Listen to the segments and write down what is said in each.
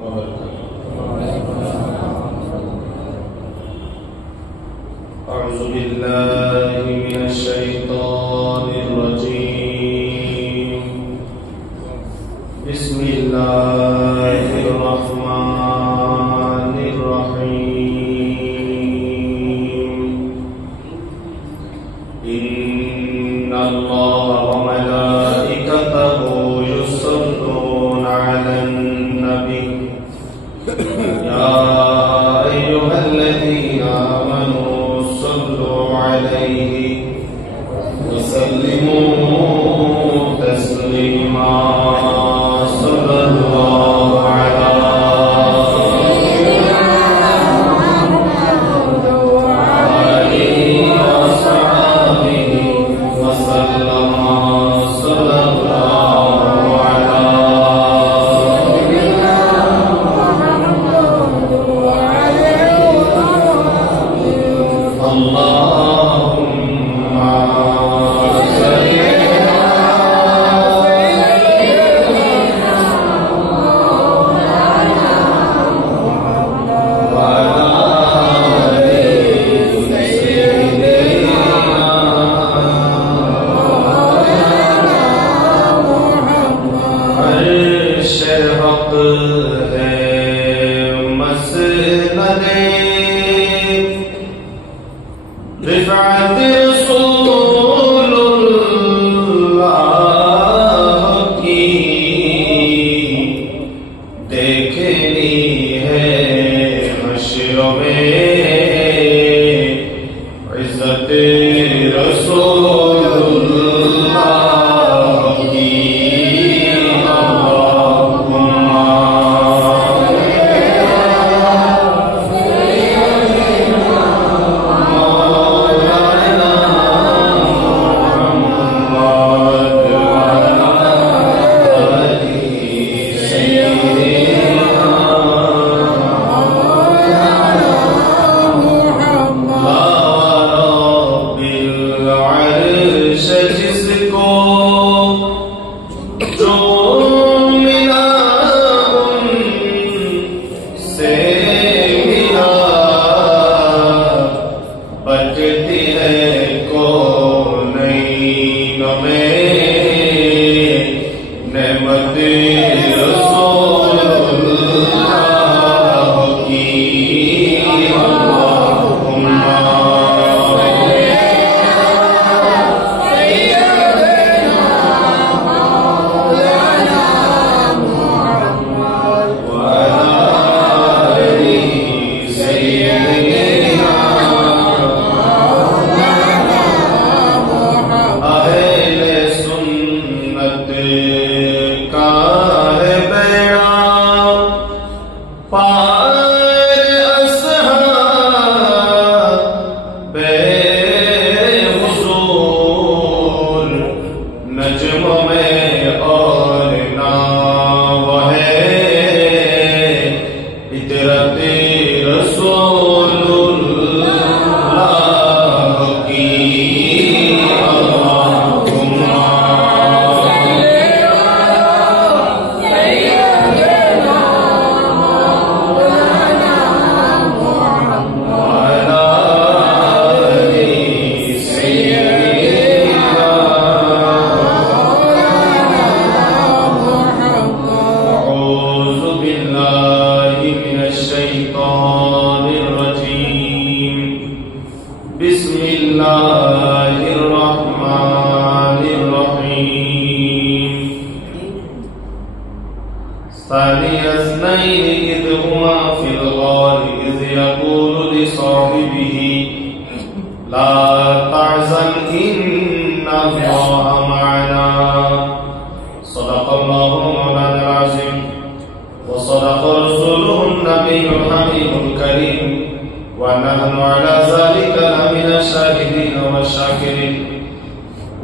أعوذ بالله من الشيطان الرجيم. بسم الله الرحمن الرحيم. إن الله وملائكته يصلون على النبي يا أيها الذين آمنوا صلوا عليه وسلموا تسليما. صلى الله على آله وصحبه وسلم. صلى الله على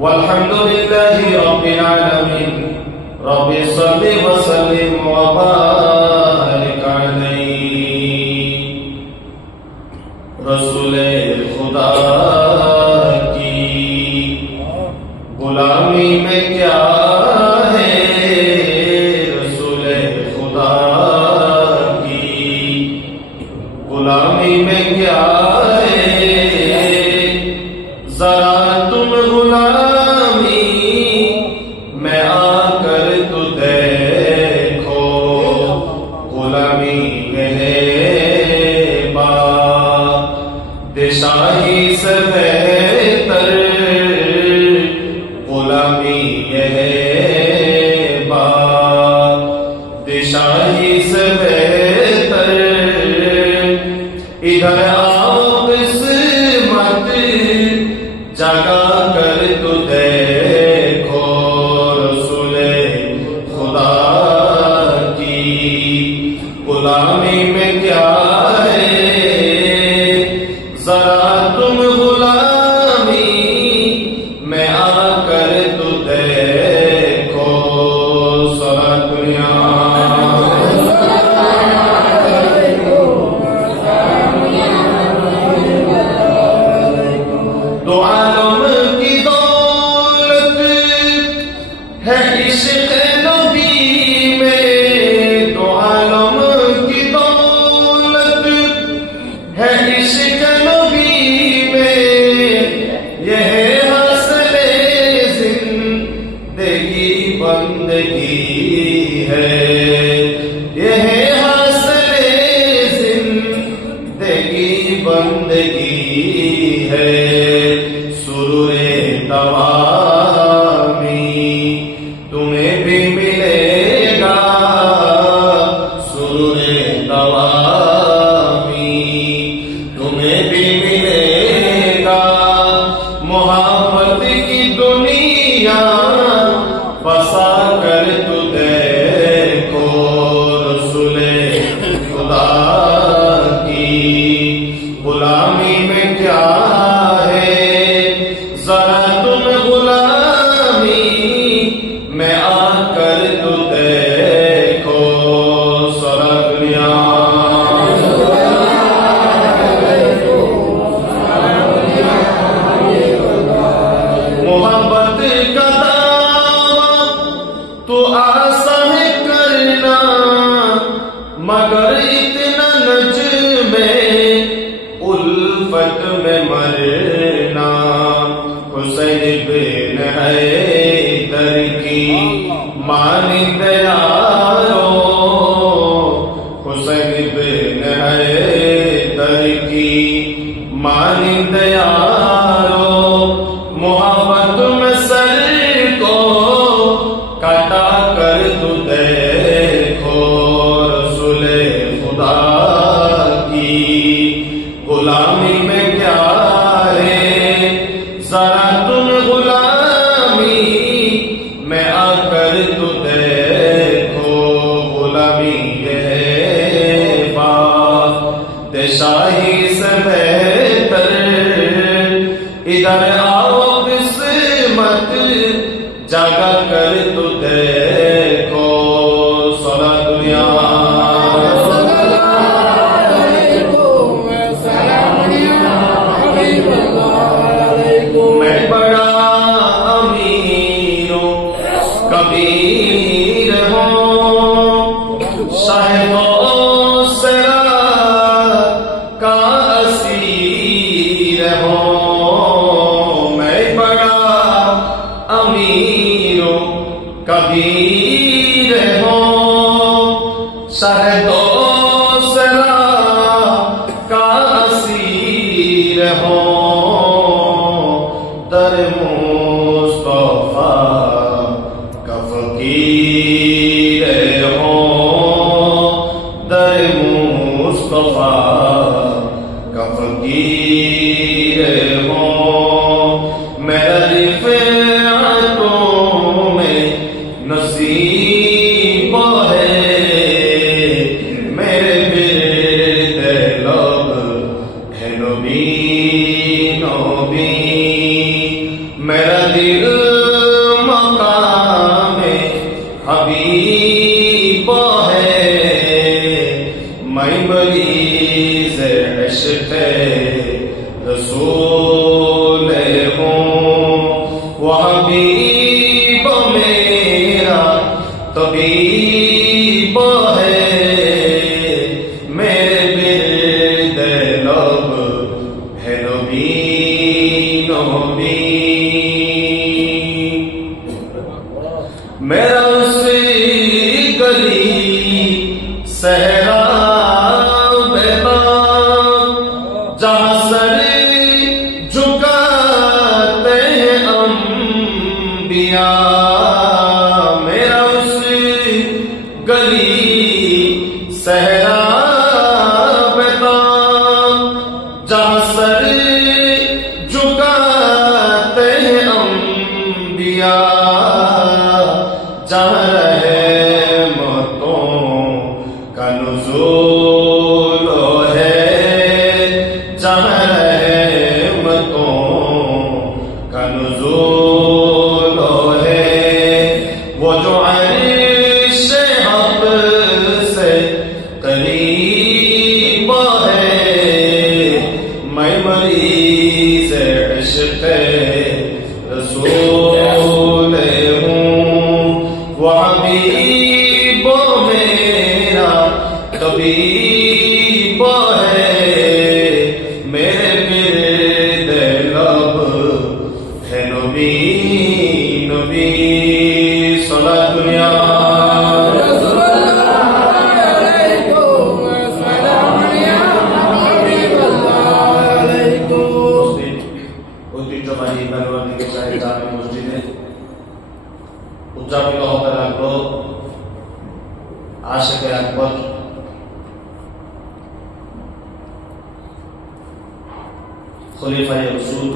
والحمد لله رب العالمين. رب صل وسلم وبارك عليه. रसूल खुदा की गुलामी में क्या है, रसूल खुदा से बेहतर। इधर आओ किस्मत जगा कर तू देखो रसूले खुदा की गुलामी में क्या है, जरा तुम गुलामी में आकर तू देखो सारा दुनिया। दो आलम की दौलत है इश्क़ नबी में, दो आलम की दौलत है इश्क़ नबी में। यह हसले जिंदगी बंदगी है, यह हसले जिंदगी बंदगी है। सुरूरे तवामी तुम्हें भी मिलेगा, सुरूरे तवामी तुम्हें भी मिलेगा। मोहब्बत की दुनिया बसा कर तू देखो रसूले खुदा की गुलामी में क्या है, जरा तुम गुलामी में आकर तू देखो सारा दुनिया। मोहब्बत का दावा तो आसान है करना, मगर इतना नज में उल्फत में मरना। हुसैन बिन हैदर की मानिंद यारो, हुसैन बिन हैदर की मानिंद यारो। मोहब्बत में सर को काटा कर तू देखो रसूले खुदा की गुलामी में क्या है, जरा तुम गुलामी में आकर तू देखो। गुलामी ये बात शाही से बेहतर। इधर आओ किस्मत जगा कर तू देखो सारा दुनिया। मैं बड़ा अमीर हूँ कबीर हूँ, साहिबों सरा का असीर हूँ। मैं बड़ा अमीर हूँ कबीर हूँ, साहिबों सरा का असीर हूँ। दर मुस्तफा का फकीर हो, दर मुस्तफा का फकीर हो। मेरा रिफ़ाअतों में नसीब है, मेरे बिरद लब है नबी नबी। मेरा दिल मकाम हबीब है, मैं मरीज़ इश्क़ रसूल हूँ। वो हबीब मेरा तबीब है, मेरे बिरद लब है नबी नबी। मेरा उसी गली सहरा बेबाब जहाँ सर झुकाते हैं अम्बिया। मेरा उसी गली सहरा बेता जहाँ सर झुकाते हैं अंबिया, जहाँ रहमतों का नुज़ूल है, जहाँ रहमतों का नुज़ूल है, वो जो अर्श हक़ से करीब है, मैं मरीज़ इश्क़ रसूल हूँ, वो हबीब मेरा तबीब है, मेरे मेरे लब है नबी नबी सलात दुनिया ঐতিহ্যবাহী বেলুড়া থেকে জামে মসজিদে উদযাপিত হতে লাগলো আশিকে আকবর খলিফায়ে রাসূল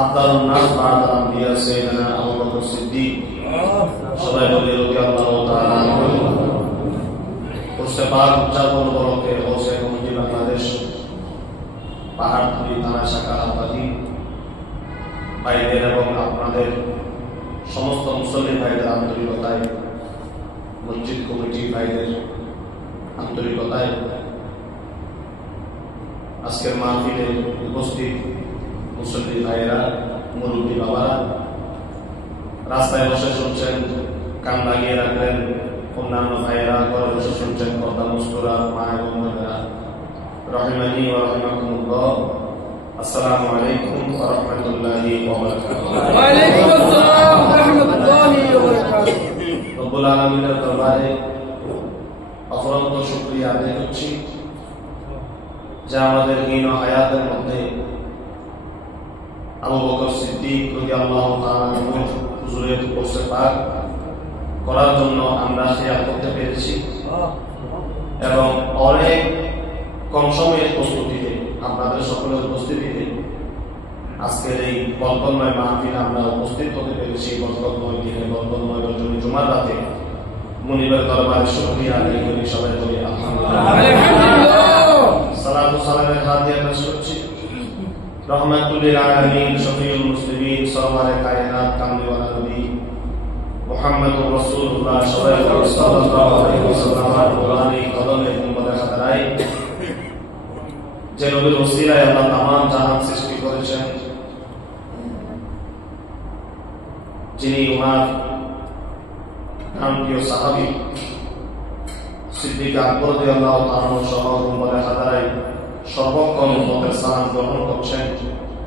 আফদালুন নাস বা'দাল আম্বিয়া সাইয়্যিদুনা আবু বকর সিদ্দিক সবাই বলে রাদিয়াল্লাহু তাআলা আনহু। उससे बाद उदযাপন উপলক্ষে গৌসে কমিটি বাংলাদেশ পাহাড়তলী থানা শাখা আলবাদী ভাইদের এবং আপনাদের সমস্ত মুসলিম ভাইদের আন্তরিকতায়, মসজিদ কমিটি ভাইদের আন্তরিকতায় আজকের মাহফিলে উপস্থিত মুসলিম ভাইয়েরা, মুরব্বী বাবারা, রাস্তায় বসে শুনছেন, কান লাগিয়ে রাখলেন, অন্যান্য ভাইয়েরা ঘরে বসে শুনছেন, কথা মুস্কুরা মা এবং বোনেরা, রহিমানি ওয়া রাহিমাকুমুল্লাহ, আসসালামু আলাইকুম ওয়া রাহমাতুল্লাহি ওয়া বারাকাতুহু। ওয়া আলাইকুম আসসালাম ওয়া রাহমাতুল্লাহি ওয়া বারাকাতুহু। রব্বুল আলামিনের দরবারে অফুরন্ত শুকরিয়া আদায় করছি যা আমাদের হীন হায়াতের মধ্যে আবু বকর সিদ্দিক রাদিয়াল্লাহু তাআলা আনহু হুজুরের কোর্সে পাক করার জন্য আমরা খেয়াল করতে পেরেছি এবং অনেক কম সময়ের প্রস্তুতিতে আপনাদের সকলের উপস্থিতিতে আজকের এই বরকতময় মাহফিলে আমরা উপস্থিত হতে পেরেছি। বরকতময় দিনে, বরকতময় রজনী জুমার রাতে মুনিবের দরবারে শুকরিয়া আদায় করি, সবাই বলি আলহামদুলিল্লাহ। সালাত ও সালামের হাদিয়া পেশ করছি রহমাতুল লিল আলামিন, শফিউল মুসলিমিন, সরওয়ারে কায়নাত, কামলিওয়ালা নবী মুহাম্মদুর রাসূলুল্লাহ সাল্লাল্লাহু আলাইহি ওয়াসাল্লামের কোরআনী কদমে উম্মতের হাদারায়, যে নবীর ওসিলায় আল্লাহ তামাম জাহান সৃষ্টি করেছেন, যিনি ওনার প্রিয় সাহাবী সিদ্দিক আকবর রাদিয়াল্লাহু তাআলা সহ উম্মতের হাদারায় সর্বক্ষণ উম্মতের সালাম গ্রহণ করছেন,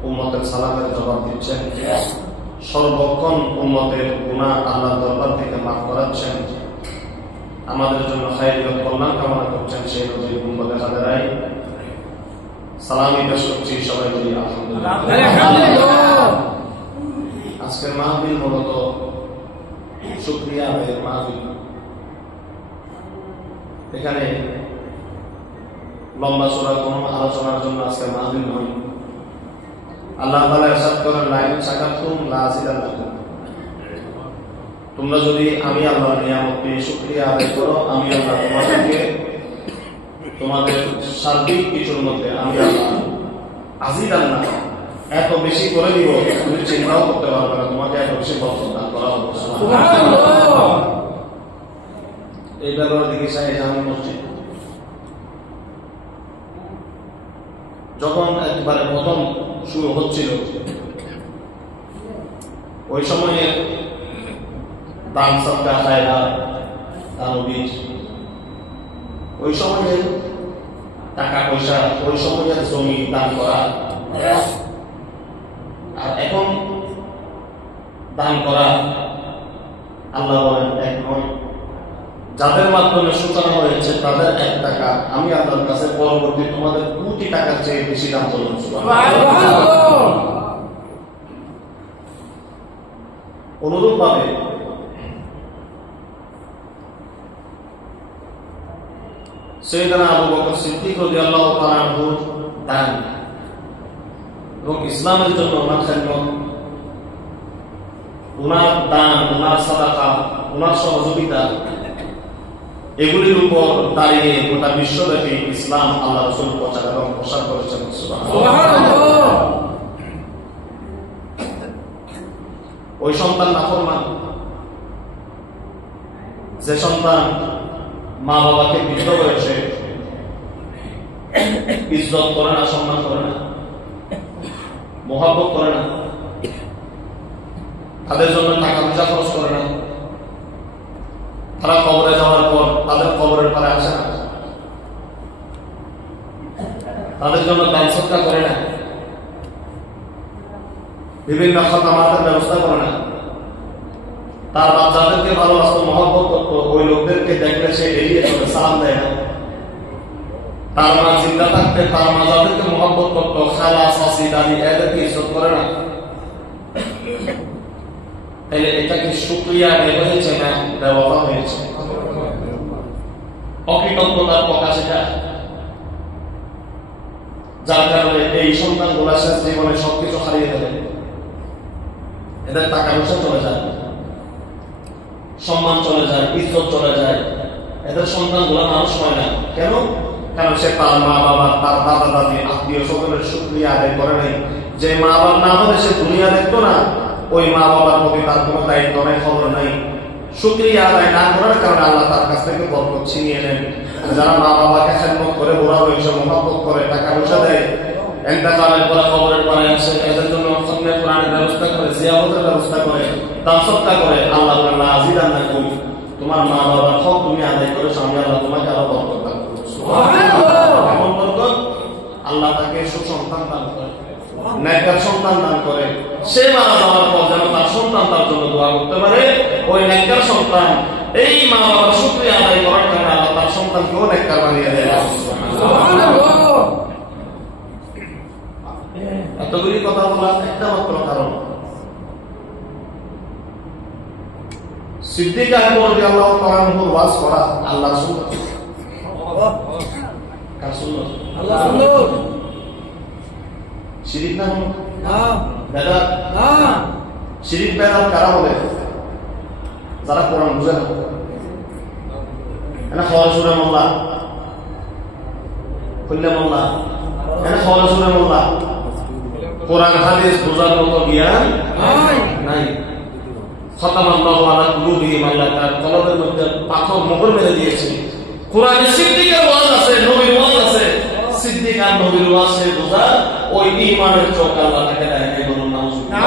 উম্মতের সালামের জবাব দিচ্ছেন, সর্বক্ষণ উম্মতের গুনাহ আল্লাহর দরবার থেকে মাফ করাচ্ছেন, আমাদের জন্য খায়র কল্যাণ কামনা করছেন, সেই নবীর উম্মতের হাদারায় সালামি পেশ করছি, সবাই বলি আলহামদুলিল্লাহ। আজকের মাহফিল মূলত শুকরিয়া আদায়ের মাহফিল। এখানে লম্বা চড়া কোন আলোচনার জন্য আজকের মাহফিল নয়। আল্লাহ তাআলা ইরশাদ করেন, লাইন শাকারতুম লাযিদান্নাকুম, তোমরা যদি আমি আল্লাহর নিয়ামত পেয়ে শুকরিয়া আদায় করো, আমি আল্লাহ তোমাদেরকে তোমাদের সার্বিক কিছুর মধ্যে আমি আল্লাহ আজিদান্না এত বেশি করে দিব, তুমি চিন্তাও করতে পারবে না, তোমাকে এত বেশি বরকত দান করা হবে। সুবহানাল্লাহ। এই বেলার দিকে সাহেব জামে মসজিদ যখন একবারে প্রথম শুরু হচ্ছিল, ওই সময়ে দান সদকা খায়রা তানবীর, ওই সময়ে টাকা পয়সা, ওই সময়ে জমি দান করা, আর এখন দান করা আল্লাহ বলেন এক নয়। যাদের মাধ্যমে সূচনা হয়েছে তাদের 1 টাকা আমি আল্লাহর কাছে পরবর্তী তোমাদের কোটি টাকার চেয়ে বেশি দাম বলুন। অনুরূপ ভাবে সাইয়েদনা আবু বকর সিদ্দিক রাদিয়াল্লাহু তাআলা আনহু দান এবং ইসলামের জন্য ওনার খেদমত, ওনার দান, ওনার সাদাকা, ওনার সহযোগিতা, এগুলির উপর দাঁড়িয়ে গোটা বিশ্বব্যাপী ইসলাম আল্লাহ রাসূল প্রচার এবং প্রসার করেছেন। সুবহানাল্লাহ। ওই সন্তান নাফরমান, যে সন্তান মা বাবাকে বৃদ্ধ বয়সে ইজ্জত করে না, সম্মান করে না, মহব্বত করে না, তাদের জন্য টাকা পয়সা খরচ করে না, তারা কবরে যাওয়ার পর তাদের কবরের পারে আসে না, তাদের জন্য দান সৎকা করে না, বিভিন্ন খাতামাতের ব্যবস্থা করে না, তার বাচ্চাদেরকে ভালোবাসত, মহব্বত করতো, ওই লোকদেরকে দেখলে সে এড়িয়ে চলে, সালাম দেয় না। তার মা জিন্দা থাকতে তার মা যাদেরকে মহব্বত করতো, খালা, চাচি, দাদি, এদেরকে ইজ্জত করে না। তাহলে এটা কি শুকরিয়া আদায় হয়েছে না দেওয়া হয়েছে? অকৃতজ্ঞতার প্রকাশ এটা, যার কারণে এই সন্তানগুলা শেষ জীবনে সবকিছু হারিয়ে দেবে। এদের টাকা পয়সা চলে যায়, সম্মান চলে যায়, ইজ্জত চলে যায়, এদের সন্তানগুলা মানুষ হয় না। কেন? কারণ সে তার মা বাবা, তার দাদা দাদি, আত্মীয় সকলের শুকরিয়া আদায় করে নাই। যে মা বাবা না হলে সে দুনিয়া দেখতো না, ওই মা বাবার প্রতি তার কোনো দায়িত্ব নেই, খবর নাই। শুকরিয়া আদায় না করার কারণে আল্লাহ তার কাছ থেকে বরকত ছিনিয়ে নেন। যারা মা বাবাকে খেদমত করে, বুড়া বয়সে মহব্বত করে, টাকা পয়সা দেয়, ইন্তেকালের পরে কবরের পরে আসে, এদের জন্য খতমে কোরআনের ব্যবস্থা করে, জিয়ারতের ব্যবস্থা করে, দান সদকা করে, আল্লাহ বলেন লা আযীদান্নাকুম, তোমার মা বাবার হক তুমি আদায় করেছো, আমি আল্লাহ তোমাকে আরো বরকত দান করব। সুবহানাল্লাহ। এমন বরকত আল্লাহ তাকে সুসন্তান দান করে, নেককার সন্তান দান করে। সে মারা যাওয়ার পর যেন তার সন্তান তার জন্য দোয়া করতে পারে। ওই নেককার সন্তান এই মা বাবার শুকরিয়া আদায় করার কারণে আল্লাহ তার সন্তানকেও নেককার বানিয়ে দেয়। এতগুলি কথা বলার একটা মাত্র কারণ, সিদ্দিক আকবর রাদিয়াল্লাহু তাআলা আনহু ওয়াজ করা আল্লাহর সুন্নাত। কার সুন্নাত? আল্লাহর সুন্নাত। শিরিক না? না। বেদাত? না। শিরিক বেদাত কারা বলে? যারা কোরআন বুঝে না। এনা খাওয়াজুরে মোল্লা, খুললে মোল্লা, এনা খাওয়াজুরে মোল্লা, কোরআন হাদিস বোঝার মতো জ্ঞান নাই। খতামাল্লাহু আলা কুলুবিহিম, আল্লাহ তার কলবের মধ্যে পাথর মোহর মেরে দিয়েছে। কোরআনে সিদ্দিকের ওয়াজ আছে, নবীর ওয়াজ আছে, সিদ্দিক আর নবীর ওয়াজ সে বোঝা, ওই ঈমানের চোখ আল্লাহ তাকে দেয় নাই। বলুন নাউজুবিল্লাহ।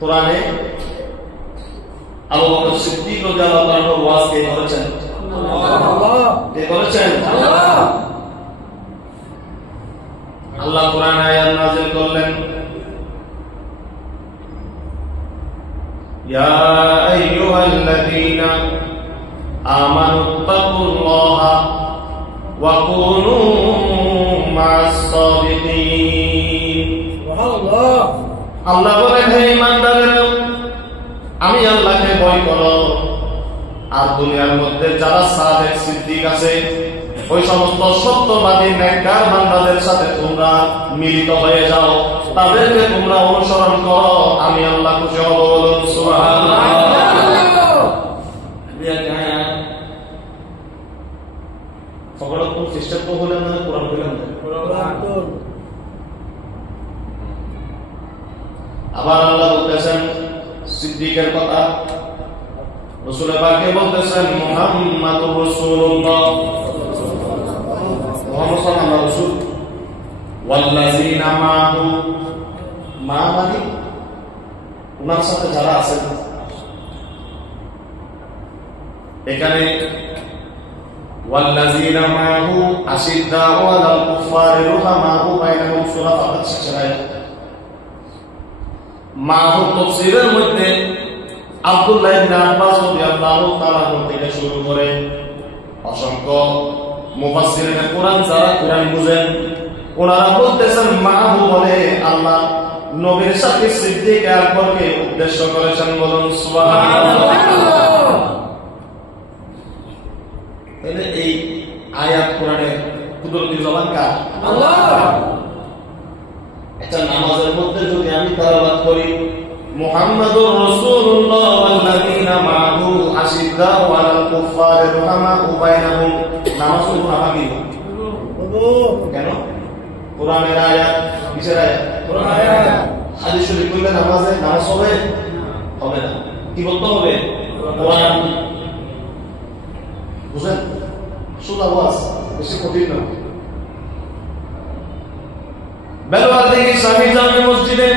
কোরআনে আবু বকর সিদ্দিক রাদিয়াল্লাহু তাআলা ওয়াজ কে করেছেন? আল্লাহ। কে করেছেন? আল্লাহ। আল্লাহ কোরআনে আয়াত নাযিল করলেন, ইয়া আইয়ুহাল্লাযীনা আমানুত্তাকুল্লাহা ওয়া কুনু মা'আস সাদিকিন। সুবহানাল্লাহ। আল্লাহ বলেন, হে ঈমানদারেরা, আমি আল্লাহকে ভয় করো, আর দুনিয়ার মধ্যে যারা সাদিক সিদ্দিক আছে, ওই সমস্ত সত্যবাদী নেককার বান্দাদের সাথে তোমরা মিলিত হয়ে যাও, তাদেরকে তোমরা অনুসরণ করো, আমি আল্লাহ খুশি হব। বলুন সুবহানাল্লাহ। আবার আল্লাহ বলতেছেন সিদ্দিকের কথা, রাসূল পাককে বলতেছেন মুহাম্মাদুর রাসূলুল্লাহ, মুহাম্মদ সাল্লাল্লাহু আলাইহি রাসূল, ওয়াল্লাযীনা মা'হু, মা মানে ওনার সাথে যারা আছেন। এখানে ওয়াল্লাযীনা মা'হু আশিদ্দাউ আলাল কুফফারি রুহামাউ বাইনাহুম, সূরা ফাতির শেষের আয়াত। মা'হু তাফসীরের মধ্যে আব্দুল্লাহ ইবনে আব্বাস রাদিয়াল্লাহু তাআলা থেকে শুরু করে অসংখ্য মুফাসসিরিনে কোরআন যারা কোরআন বুঝেন, ওনারা বলতেছেন মা'হু বলে আল্লাহ নবীর সাথে সিদ্দিক আকবরকে উদ্দেশ্য করেছেন। বলুন সুবহানাল্লাহ। জবান কার? আল্লাহ। এটা নামাজের মধ্যে যদি আমি তেলাওয়াত করি মুহাম্মাদুর রাসূলুল্লাহ ওয়াল্লাযীনা মাআহু আশিদ্দাউ আলাল কুফফারি রুহামাউ বাইনাহুম, নামাজ তো গুনাহ কেন? কোরআনের আয়াত, কিসের আয়াত? কোরআনের আয়াত। হাদিস শরীফ বললে নামাজ হবে? হবে না। কি বলতে হবে? কোরআন। বুঝলেন? সোজা ওয়াজ, বেশি কঠিন না। বেলওয়ার দিকে স্বামী জামে মসজিদে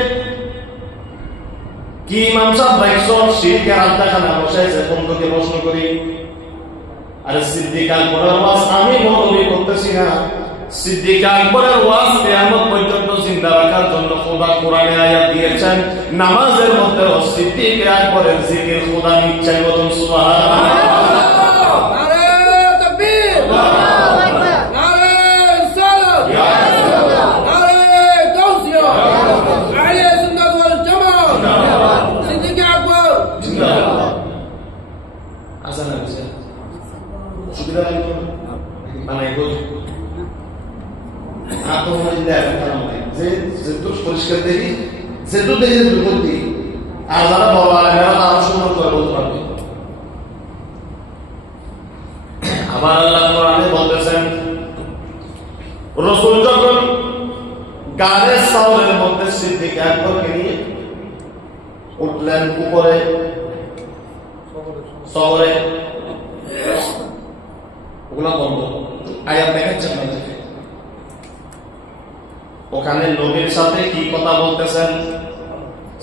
কি ইমাম সাহেব বাইকশো শিরকের আড্ডাখানা বসাইছে, বন্ধুকে প্রশ্ন করি, আরে সিদ্দিক আকবরের ওয়াজ আমি মৌলবি করতেছি না, সিদ্দিক আকবরের ওয়াজ কিয়ামত পর্যন্ত জিন্দা রাখার জন্য খোদা কোরআনে আয়াত দিয়েছেন, নামাজের মধ্যে সিদ্দিক আকবরের জিকির খোদা নিচ্ছেন, বলুন সুবহানাল্লাহ। পরিষ্কার দেখি যেটু দেখি দুর্গতি, আর যারা বড় আলেমেরা আরো সুন্দর করে বলতে পারবে। আবার আল্লাহ কোরআনে বলতেছেন, রাসূল যখন গাড়ে সাওরের মধ্যে সিদ্দিক আকবরকে নিয়ে উঠলেন উপরে শহরে, ওগুলা বন্ধ আয়াত দেখাচ্ছেন না, ওখানে নবীর সাথে কি কথা বলতেছেন,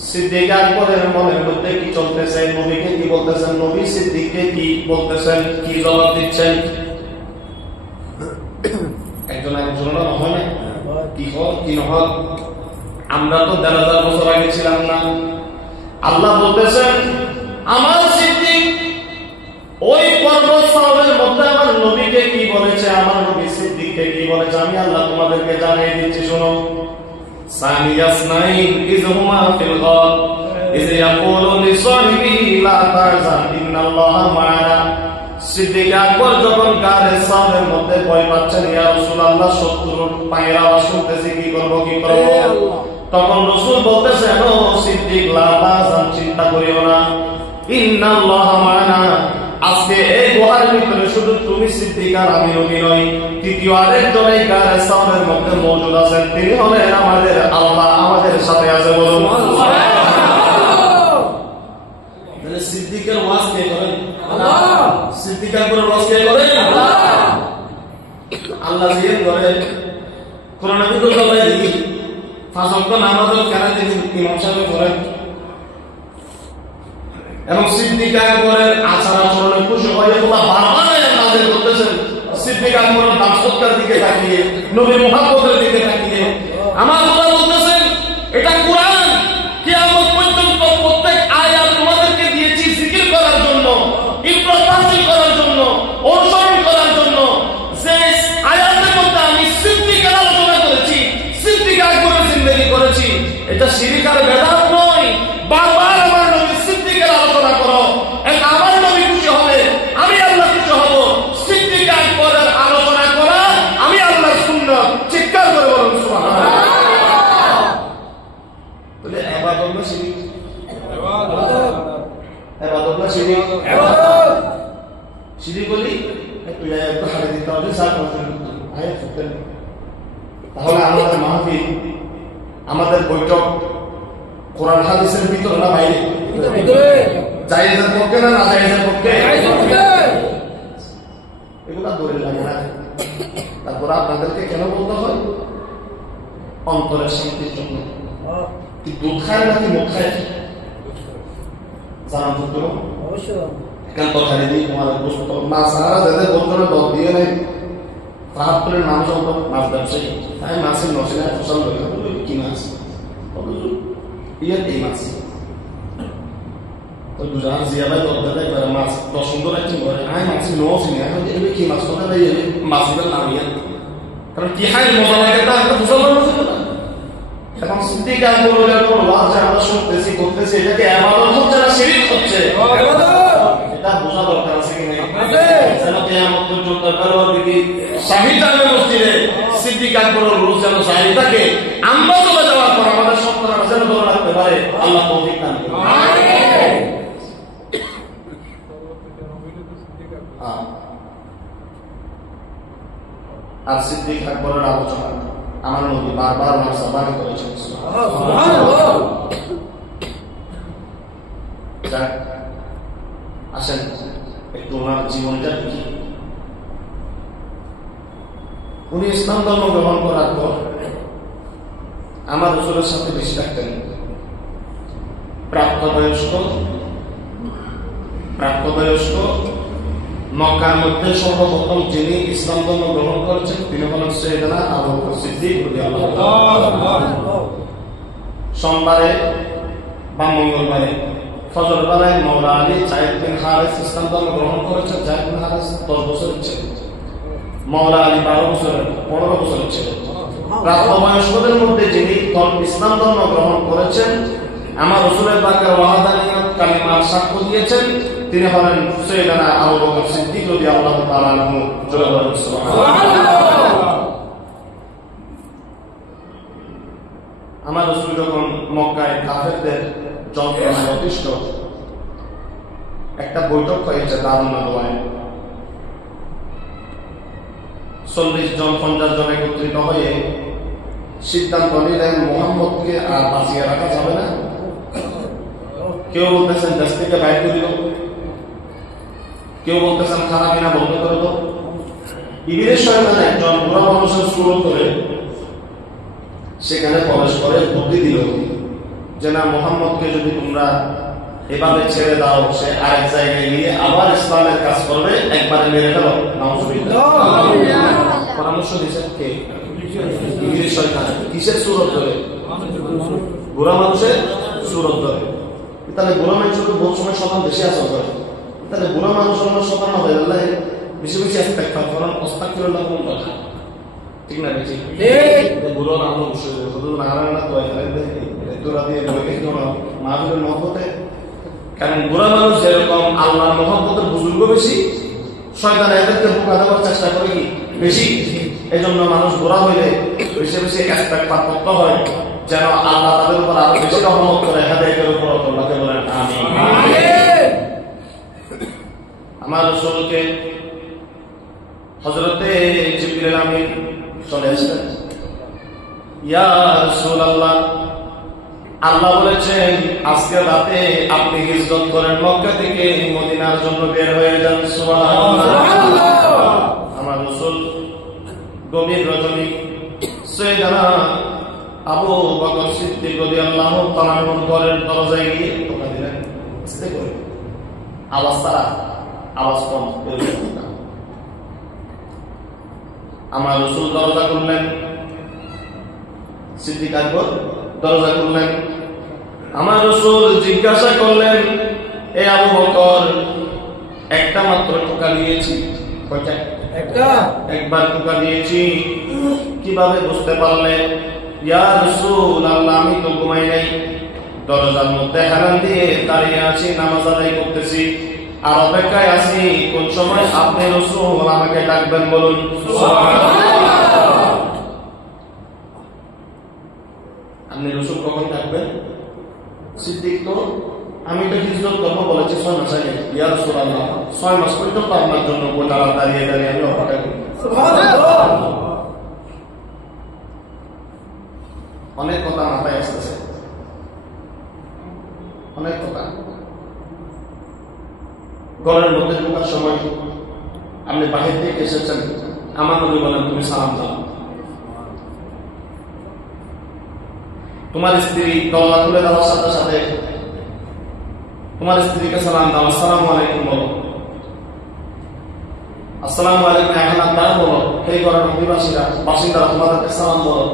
সিদ্দিক আকবরের মনের মধ্যে কি চলতেছে, নবীকে কি বলতেছেন, নবী সিদ্দিককে কি বলতেছেন, কি জবাব দিচ্ছেন, একজন একজনের হয় না, কি হল কি নহল। আমরা তো ১,৫০০ বছর আগে ছিলাম না। আল্লাহ বলতেছেন আমার সিদ্দিক ওই পর্বত সাওরের মধ্যে আমার নবীকে কি বলেছে, আমার নবী সিদ্দিককে কি বলেছে, আমি আল্লাহ তোমাদেরকে জানিয়ে দিচ্ছি, শোনো। সানিয়াসনাইন ইযহুমা ফিল গার ইয ইয়াকুলু লিসাহিবিহি লা তাহজান ইন্নাল্লাহা মা'ানা। সিদ্দিক আকবর যখন গারে সাওরের মধ্যে ভয় পাচ্ছেন, ইয়া রাসূলুল্লাহ শত্রুর পায়ের আওয়াজ শুনতেছি, কি করব কি করব, তখন রাসূল বলতেছেন, ও সিদ্দিক লা তাহজান, চিন্তা করিও না, ইন্নাল্লাহা মা'ানা। আজকে এই গুহার ভিতরে শুধু তুমি সিদ্দিক আর আমি নবী নই, তৃতীয় আরেকজন এই গারে সাওরের মধ্যে মওজুদ আছেন, তিনি হলেন আমাদের আল্লাহ, আমাদের সাথে আছে, বলুন সুবহানাল্লাহ। তাহলে সিদ্দিকের ওয়াজ কে করেন? আল্লাহ। সিদ্দিক আকবরের ওয়াজ কে করেন? আল্লাহ। আল্লাহ জিজ্ঞেস করেন, কোরআনে তো সবাই দেখি ৫ ওয়াক্ত নামাজও কেন দেখি ইমাম সাহেব করেন, এবং সিদ্দিক আকবরের আচার আচরণে খুশি হয়ে খোদা বারবার নাযিল করতেছেন, সিদ্দিক আকবরের দাম্পত্যের দিকে তাকিয়ে, নবী মুহাম্মদের দিকে তাকিয়ে। আমার খোদা বলতেছেন এটা কোরআন, কিয়ামত পর্যন্ত প্রত্যেক আয়াত তোমাদেরকে দিয়েছি জিকির করার জন্য, ইবরাত হাসিল করার জন্য, অনুসরণ করার জন্য। যে আয়াতের মধ্যে আমি সিদ্দিকের আলোচনা করেছি, সিদ্দিক আকবরের জিন্দেগি করেছি, এটা শিরক আর বেদাত নয়। বারবার আমার নবী সিদ্দিকের আলোচনা করো, আমার নবী খুশি হবে, আমি আল্লাহ খুশি হব। সিদ্দিক আকবরের আলোচনা করা আমি আল্লাহর সুন্নাত, চিৎকার করে বলুন সুবহানাল্লাহ। বলে ইবাদত না শিরক? ইবাদত না শিরক? ইবাদত। শিরক বলি তুই একটু হাতে দিতে হবে, সাত বছর আয় ফুটেন। তাহলে আমাদের মাহফিল, আমাদের বৈঠক কোরআন হাদিসের ভিতরে না বাইরে? জায়েজের পক্ষে না নাজায়েজের পক্ষে? এগুলা ধরে লাগে না। তারপর আপনাদেরকে কেন বলতে হয়? অন্তরের শান্তির জন্য। কি দুধ খায় নাকি মুখ খায় জানান তো? অবশ্যই কেন তরকারি দিই তোমার বস্তু মাছ সারা যাদের বন্ধুরা দর দিয়ে নেই, পাহাড়পুরের মানুষ মাছ ব্যবসায়ী, তাই মাছের নসিনা ফসল কি মাছ এই মাছ দুজন জিয়াবাই দরকার করে মাছ সুন্দর একটি করে আয় মাছ নসিনি এগুলো কি মাছ কথা দেয় মাছগুলো নামিয়ে, কারণ কি হাই মজা লাগে তা একটা ফসল এখন সিদ্দিক আকবরের কোন ওয়াজ আমরা শুনতেছি করতেছি, এটাকে ইবাদত হচ্ছে না শিরক হচ্ছে? এটা বোঝা দরকার আছে কি নাই? যেন কিয়ামত পর্যন্ত কারোর দিকে শাহী জামে মসজিদে সিদ্দিক আকবরের রূপ যেন জারি থাকে, আমরা চলে যাওয়ার পর আমাদের সন্তানরা যেন ধরে রাখতে পারে। আল্লাহ তৌফিক দান করুন। আর সিদ্দিক আকবরের আলোচনা আমার নবী বারবার মাসাবাহি করেছেন। আসেন একটু ওনার জীবনটা দেখি। উনি ইসলাম ধর্ম গ্রহণ করার পর আমার রাসূলের সাথে বেশি থাকতেন। প্রাপ্তবয়স্ক মক্কার মধ্যে সর্বপ্রথম যিনি ইসলাম ধর্ম গ্রহণ করেছেন তিনি হলেন সাইয়েদনা আবু বকর সিদ্দিক রাদিয়াল্লাহু তাআলা। সোমবারে বা মঙ্গলবারে ফজর বেলায় মাওলা আলী যায়েদ বিন হারিস ইসলাম ধর্ম গ্রহণ করেছেন। যায়েদ বিন হারিস 10 বছরের ছিলেন, মাওলা আলী 15 বছরের ছিলেন। প্রাপ্তবয়স্কদের মধ্যে যিনি ইসলাম ধর্ম গ্রহণ করেছেন, আমার রাসূলের পাকের ওয়াহদানিয়ত কালিমার সাক্ষ্য দিয়েছেন, তিনি হলেন সাইয়েদনা আবু বকর সিদ্দিক রাদিয়াল্লাহু তাআলা আনহু। সুবহানাল্লাহ। আমার রাসূল যখন মক্কায় কাফেরদের যন্ত্রণায় অতিষ্ঠ, একটা বৈঠক হয়েছে দারুন নাদওয়ায়। 40 জন 50 জন একত্রিত হয়ে সিদ্ধান্ত নিলেন মুহাম্মদকে আর বাঁচিয়ে রাখা যাবে না। কেউ বলতেছেন দেশ থেকে বাইর করে দিল, কেউ বলতেছেন খানা পিনা বন্ধ করে দাও। ইবলিস শয়তান একজন বুড়া মানুষের সুর করে সেখানে প্রবেশ করে বুদ্ধি দিল যে না, মুহাম্মদকে যদি তোমরা এভাবে ছেড়ে দাও, সে আরেক জায়গায় গিয়ে আবার ইসলামের কাজ করবে, একবারে মেরে ফেলো। পরামর্শ দিয়েছেন কে? ইবলিস শয়তান। কিসের সুরত ধরে? বুড়া মানুষের সুরত ধরে। তাহলে বুড়া মানুষের তো বহু সময় শতান বেশি আসর করে, তাহলে বুড়া মানুষের শতান হবে বেশি বেশি আস্তেক কারণ অস্তাক করে না কোন কথা ঠিক না? বেশি বুড়ো না হলো মাহবুবের মহব্বতে, কারণ বুড়া মানুষ যেরকম আল্লাহর মহব্বতের বুজুর্গ বেশি, শয়তান এদেরকে বোকা দেওয়ার চেষ্টা করে কি বেশি। এই জন্য মানুষ বুড়া হইলে বেশি বেশি পার্থক্য হয়, যেন আল্লাহ তাদের উপর আরো বেশি রহমত করে হেদায়েতের উপর আল্লাহকে বলেন আমিন। আমার রাসূলকে হযরতে জিবরিল আমিন চলে আসলেন। ইয়া রাসূলুল্লাহ, আল্লাহ বলেছেন আজকে রাতে আপনি হিজরত করেন, মক্কা থেকে মদিনার জন্য বের হয়ে যান। সুবহানাল্লাহ। আমার রাসূল গভীর রজনী সাইয়েদনা আবু বকর সিদ্দিক রাদিয়াল্লাহু তাআলা ঘরের দরজায় গিয়ে টোকা দিলেন। আস্তে করে, আওয়াজ তারা আওয়াজ কম। আমার রাসূল দরজা খুললেন, সিদ্দিক আকবর দরজা খুললেন। আমার রাসূল জিজ্ঞাসা করলেন, এ আবু বকর, একটা মাত্র টোকা দিয়েছি। কয়টা? একটা। একবার টোকা দিয়েছি, কিভাবে বুঝতে পারলে? ইয়া রাসূলুল্লাহ, আমি তো ঘুমাই নাই, দরজার মধ্যে হেলান দিয়ে দাঁড়িয়ে আছি, নামাজ আদায় করতেছি, আর অপেক্ষায় আছি কোন সময় আপনি রাসূল আমাকে ডাকবেন বলুন। সুবহানাল্লাহ। আপনি রাসূল কখন ডাকবেন? সিদ্দিক তো আমি তো হিজরত করবো বলেছি 6 মাস আগে। ইয়া রাসূলুল্লাহ, 6 মাস পর্যন্ত আপনার জন্য গোটালা দাঁড়িয়ে দাঁড়িয়ে আমি অপেক্ষা করি। সুবহানাল্লাহ। অনেক কথা মাথায় আসতেছে, অনেক কথা। ঘরের মধ্যে ঢোকার সময় আপনি বাহির থেকে এসেছেন, আমার নবী বলেন তুমি সালাম দাও। তোমার স্ত্রী দরজা খুলে দেওয়ার সাথে সাথে তোমার স্ত্রীকে সালাম দাও, আসসালামু আলাইকুম বলো। আসসালামু আলাইকুম এখন আপনারা বলো, এই ঘরের অধিবাসীরা বাসিন্দারা তোমাদেরকে সালাম বলো।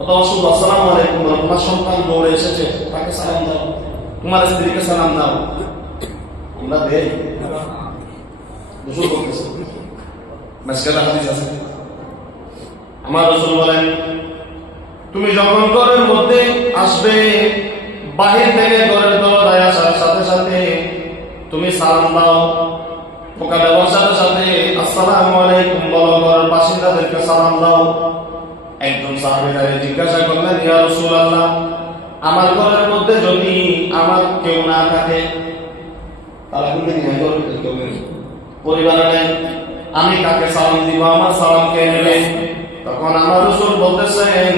অথবা শুধু আসসালামু আলাইকুম বলো। তোমার সন্তান দৌড়ে এসেছে, তাকে সালাম দাও, তোমার স্ত্রীকে সালাম দাও। আমরা দেই আমার রাসূল বলেন, তুমি যখন ঘরের মধ্যে আসবে, বাহির থেকে ঘরের দরজায় আসার সাথে সাথে তুমি সালাম দাও, পোকা দেওয়ার সাথে সাথে আসসালামু আলাইকুম বলো, ঘরের বাসিন্দাদেরকে সালাম দাও। একজন সাহাবী তাকে জিজ্ঞাসা করলেন, ইয়া রাসূলুল্লাহ, আমার ঘরের মধ্যে যদি আমার কেউ না থাকে, তারা কিন্তু নিয়ে করবে কেউ নেই, পরিবার নেই, আমি কাকে সালাম দিব, আমার সালাম কে নেবে? তখন আমার রাসূল বলতেছেন,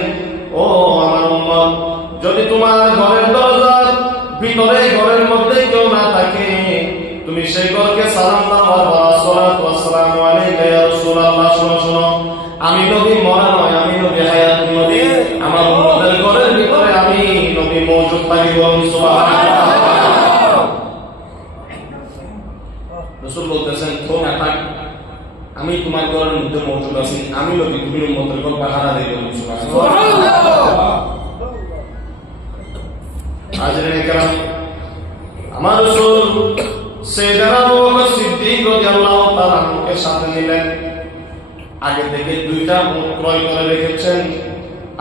ও আমার উম্মত, যদি তোমার ঘরের দরজার ভিতরে ঘরের মধ্যে কেউ না থাকে, তুমি সেই ঘরকে সালাম দাও আর আসসালাতু ওয়াসসালামু আলাইকা ইয়া রাসূলুল্লাহ। শোনো শোনো, আমি নবী মরা নয়, আমি নবী হায়াতুন নবী, আমার উম্মতের ঘরের ভিতরে আমি নবী মওজুদ থাকি। বলুন সুবহানাল্লাহ। রাসূল বলতেছেন, তো না থাক, আমি তোমার ঘরের মধ্যে মওজুদ আছি, আমি নবী, তুমি উম্মতের ঘর পাহারা দেই। বলুন সুবহানাল্লাহ। হাজরিন کرام, আমার রাসূল সাইয়েদনা আবু বকর সিদ্দিক রাদিয়াল্লাহু তাআলা আনহুকে সাথে নিলেন। আগে থেকে দুইটা উট ক্রয় করে রেখেছেন।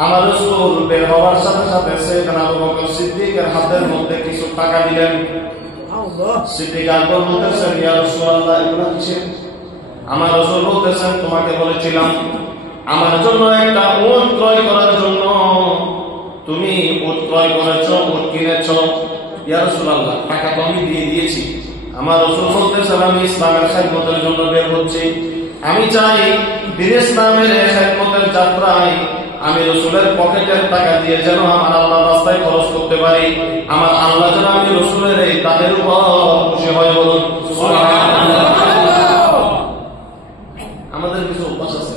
আমার রাসূল বের হওয়ার সাথে সাথে সাইয়েদনা আবু বকর সিদ্দিকের হাতের মধ্যে কিছু টাকা দিলেন। সিদ্দিক আকবর বলতেছেন, ইয়া রাসূলুল্লাহ, এগুলো কিসের? আমার রাসূল বলতেছেন, তোমাকে বলেছিলাম আমার জন্য একটা উট ক্রয় করার জন্য, তুমি উট ক্রয় করেছ, উট কিনেছ। ইয়া রাসূলুল্লাহ, টাকা তো আমি দিয়ে দিয়েছি। আমার রাসূল বলতেছেন, আমি ইসলামের খিদমতের জন্য বের হচ্ছি, আমি চাই দ্বীন ইসলামের খিদমতের যাত্রায় আমি রাসূলের পকেটের টাকা দিয়ে যেন আমার আল্লাহর রাস্তায় খরচ করতে পারি, আমার আল্লাহ যেন আমি রাসূলের এই দানের উপর খুশি হয়। বলুন সুবহানাল্লাহ। আমাদের কিছু অভ্যাস আছে,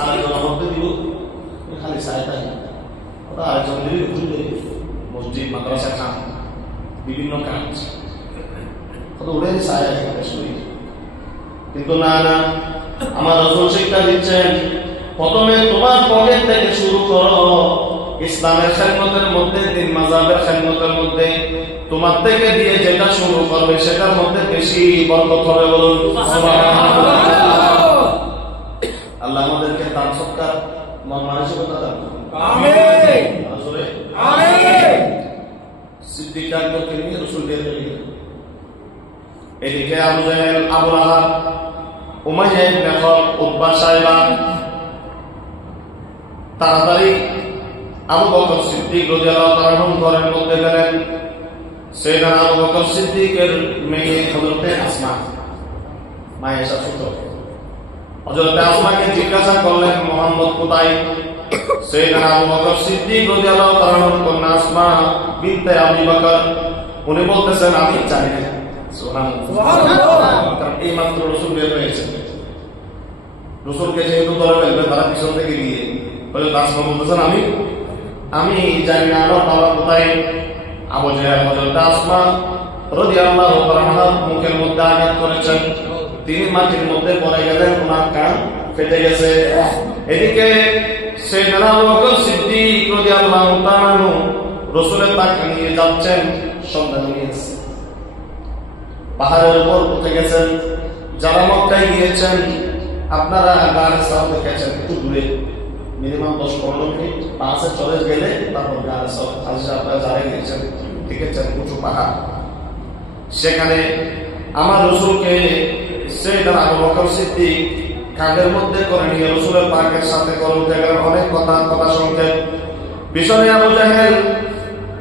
আরেকজন মধ্যে দিব খালি চাইতাই, ওটা আরেকজন দিবি খুঁজে মসজিদ মাদ্রাসা খান বিভিন্ন কাজ, কত উড়ে চায় কিন্তু না না, আমার রাসূল শিক্ষা দিচ্ছেন, প্রথমে তোমার পকেট থেকে শুরু করো। ইসলামের খিদমতের মধ্যে, তিন মাযহাবের খিদমতের মধ্যে তোমার থেকে দিয়ে যেটা শুরু করবে সেটার মধ্যে বেশি বরকত হবে। বলুন সুবহানাল্লাহ। আল্লাহ আমাদেরকে তার সত্তার মানসিকতা দান করুন। আমিন। আসলে আমিন। সিদ্দিক আকবরকে নিয়ে রাসূল বের হয়ে গেলেন। এদিকে আবু জাহেল, আবু লাহাব, উমাইয়া ইবনে খালদ, উতবা, শাইবা তাড়াতাড়ি আবু বকর সিদ্দিক রাদিয়াল্লাহু তাআলা আনহু ঘরের মধ্যে গেলেন। সাইয়েদনা আবু বকর সিদ্দিকের মেয়ে হযরতে আসমা, মায়ের ছোট, হযরতে আসমাকে জিজ্ঞাসা করলেন, মুহাম্মদ কোথায়? সাইয়েদনা আবু বকর সিদ্দিক রাদিয়াল্লাহু তাআলা আনহুর কন্যা আসমা বিনতে আবু বকর, উনি বলতেছেন, আমি জানি না। সুবহানাল্লাহ। কারণ এই মাত্র রাসূল বের হয়েছে, রাসূলকে যেহেতু ধরে ফেলবে তারা পিছন থেকে গিয়ে বলে, আসমা বলতেছেন, আমি জানি না আমার বাবা কোথায়। আবু জাহেল হযরত আসমা রাদিয়াল্লাহু তাআলা আনহার মুখের মধ্যে আঘাত করেছেন, তিনি মাটির মধ্যে পড়ে গেলেন, ওনার কান ফেটে গেছে। এদিকে সাইয়েদনা আবু বকর সিদ্দিক রাদিয়াল্লাহু তাআলা আনহু রাসূলের তাকে নিয়ে যাচ্ছেন, সন্ধান নিয়েছে, পাহাড়ের উপর উঠে গেছেন। যারা মক্কায় গিয়েছেন আপনারা গাড়ি সাউথ দেখেছেন, একটু দূরে মিনিমাম 10-15 মিনিট বাসে চলে গেলে তারপর গাড়ি সাউথ আসলে আপনারা যারা গিয়েছেন দেখেছেন উঁচু পাহাড়। সেখানে আমার রাসূলকে সাইয়েদনা আবু বকর সিদ্দিক কাঁধের মধ্যে করে নিয়ে রাসূলের পাকের সাথে করে উঠে গেলেন। অনেক কথা সংক্ষেপ। পিছনে আবু জাহেল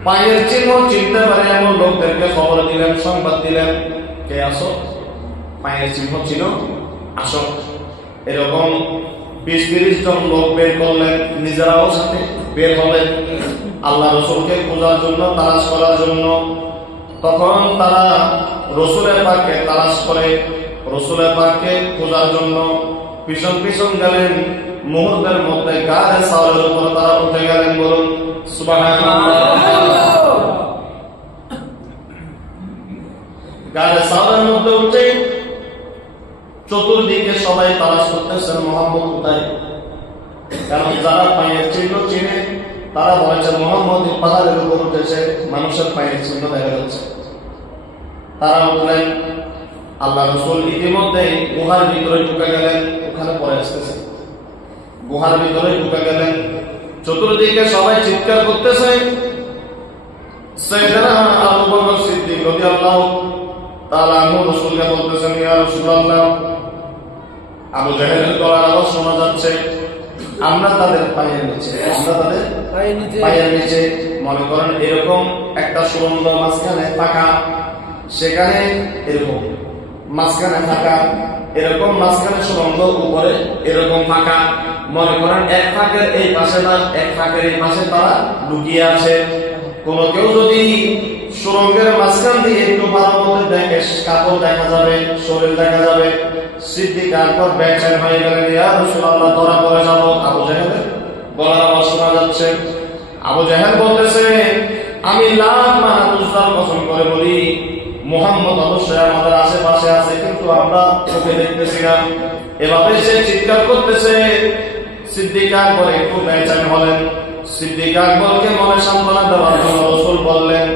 পায়ের চিহ্ন চিনতে পারে এমন লোকদেরকে খবর দিলেন, সংবাদ দিলেন, কে আসো, পায়ের চিহ্ন ছিল, আসো। এরকম 20-30 জন লোক বের করলেন, নিজেরাও সাথে বের হলেন আল্লাহ রাসূলকে খোঁজার জন্য, তালাশ করার জন্য। তখন তারা রাসূলের পাককে তালাশ করে, রাসূলের পাককে খোঁজার জন্য পিছন পিছন গেলেন। মুহূর্তের মধ্যে গাড়ে সাওয়ারের উপর তারা উঠে গেলেন। বলুন সুবহানাল্লাহ। গাড়ে সাওয়ারের মধ্যে উঠে চতুর্দিকে সবাই তালাশ করতেছেন, মুহাম্মদ কোথায়? কারণ যারা পায়ের চিহ্ন চিনে তারা বলেছে মুহাম্মদ পাহাড়ের উপর উঠেছে, মানুষের পায়ের চিহ্ন দেখা যাচ্ছে। তারা উঠলেন। আল্লাহ রাসূল ইতিমধ্যে গুহার ভিতরে ঢুকে গেলেন, ওখানে পড়ে আসতেছে, গুহার ভিতরে ঢুকে গেলেন। চতুর্দিকে সবাই চিৎকার করতেছে। সাইয়েদনা আবু বকর সিদ্দিক রাদিয়াল্লাহু তাআলা আনহু রাসূলকে বলতেছেন, ইয়া রাসূলুল্লাহ, আবু জাহেলের গলার আওয়াজ শোনা যাচ্ছে, আমরা তাদের পায়ের নিচে মনে করেন এরকম একটা সুরঙ্গ মাঝখানে ফাঁকা, সেখানে এরকম মাঝখানে ফাঁকা, এরকম মাঝখানে সুরঙ্গ, উপরে এরকম ফাঁকা। মনে করেন এক ফাঁকের এই পাশে না, এক ফাঁকের এই পাশে তারা লুকিয়ে আছে। কোন কেউ যদি সুরঙ্গের মাঝখান দিয়ে একটু ভালো মধ্যে দেখে, কাপড় দেখা যাবে, শরীর দেখা যাবে। সিদ্দিক আকবর বেচেন হয়ে গেলেন, ইয়া রাসূলুল্লাহ ধরা পড়ে যাবো। আবু জাহেলের গলার আওয়াজ শোনা যাচ্ছে। আবু জাহেল বলতেছে, আমি লাখ মাহাতুল্লাহ কসম করে বলি, মুহাম্মদ অবশ্যই আমাদের আশেপাশে আছে, কিন্তু আমরা ওকে দেখতেছি না। এভাবে সে চিৎকার করতেছে। সিদ্দিক আকবর একটু বেচেন হলেন। সিদ্দিক আকবরকে মনে সান্ত্বনা দেওয়ার জন্য রাসূল বললেন,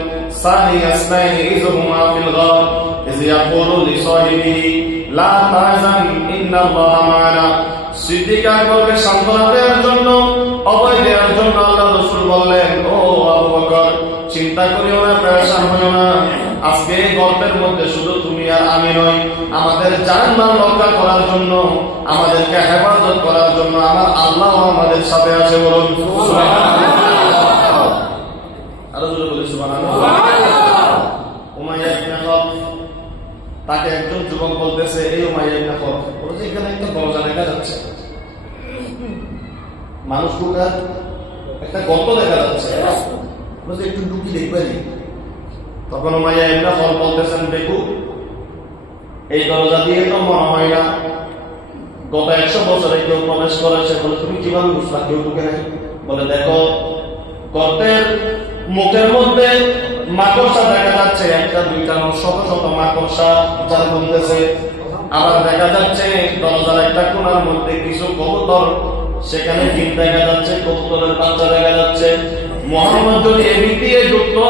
সানি আসনাইনি ইযহুমা ফিল গার ইয ইয়াকুলু লিসাহিবিহি লা তাহজান ইন্নাল্লাহা মা'ানা। সিদ্দিক আকবরকে সান্ত্বনা দেওয়ার জন্য, অভয় দেওয়ার জন্য আল্লাহ রাসূল বললেন, ও আবু বকর, চিন্তা করিও না, পেরেশান হইও না। আজকে এই গল্পের মধ্যে শুধু তুমি আর আমি নই, আমাদের জান-মাল রক্ষা করার জন্য, আমাদেরকে হেফাজত করার জন্য আমার আল্লাহ আমাদের সাথে আছে। বলুন সুবহানাল্লাহ। আরো জোরে বলি সুবহানাল্লাহ। উমাইয়া ইবনে খালফ, তাকে একজন যুবক বলতেছে, এই উমাইয়া ইবনে খালফ, বলছে এখানে একটা দরজা দেখা যাচ্ছে, মানুষ ঢোকার একটা গর্ত দেখা যাচ্ছে, বলছে একটু ঢুকি দেখবেন। তখন উমাইয়া ইবনে খালফ বলতেছেন, দেখো এই দরজা দিয়ে তো মনে হয় না গত 100 বছরে কেউ প্রবেশ করেছে। বলে তুমি কিভাবে বুঝলা কেউ ঢুকে নাই? বলে দেখো গর্তের মুখের মধ্যে মাকড়সা দেখা যাচ্ছে, একটা দুইটা শত শত মাকড়সা জাল বলতেছে। আবার দেখা যাচ্ছে দরজার একটা কোণার মধ্যে কিছু কবুতর, সেখানে ডিম দেখা যাচ্ছে, কবুতরের বাচ্চা দেখা যাচ্ছে। মুহাম্মদ যদি এদিক দিয়ে ঢুকতো,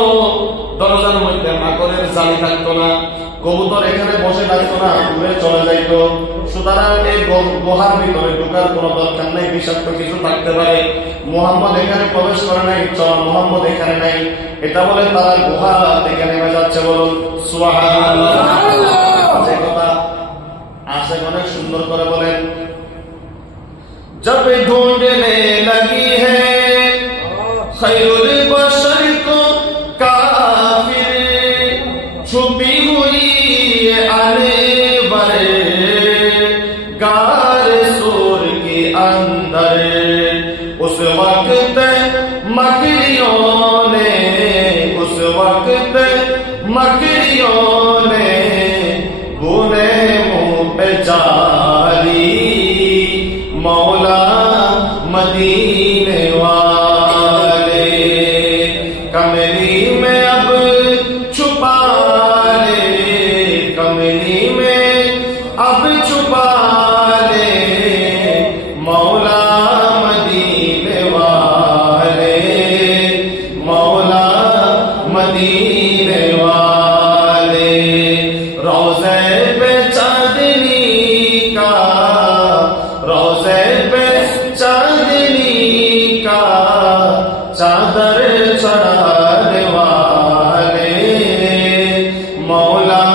দরজার মধ্যে মাকড়ের জালি থাকতো না, কবুতর এখানে বসে থাকতো না, দূরে চলে যাইতো। সুতরাং এই গুহার ভিতরে ঢোকার কোনো দরকার নেই, বিষাক্ত কিছু থাকতে পারে। মুহাম্মদ এখানে প্রবেশ করে নাই, চল মুহাম্মদ এখানে নাই, এটা বলে তারা গুহা থেকে নেমে যাচ্ছে। বলুন সুবহানাল্লাহ। যে কথা আসে অনেক সুন্দর করে বলেন, जब ढूंढने लगी है खैरुल बशर को काफिर, छुपी हुई आने वाले गार सूर के अंदर, उस वक्त मकरियों ने, उस वक्त मकरियों ने बुने मुंह पे जारी मौला मदीने वाले, कमली में अब छुपा ले, कमली में अब छुपा ले मौला मदीने वाले, मौला मदीने वाले। रोज़े पे चांदनी का, रोज़े पे चांदनी का चादर चढ़ाने वाले मौला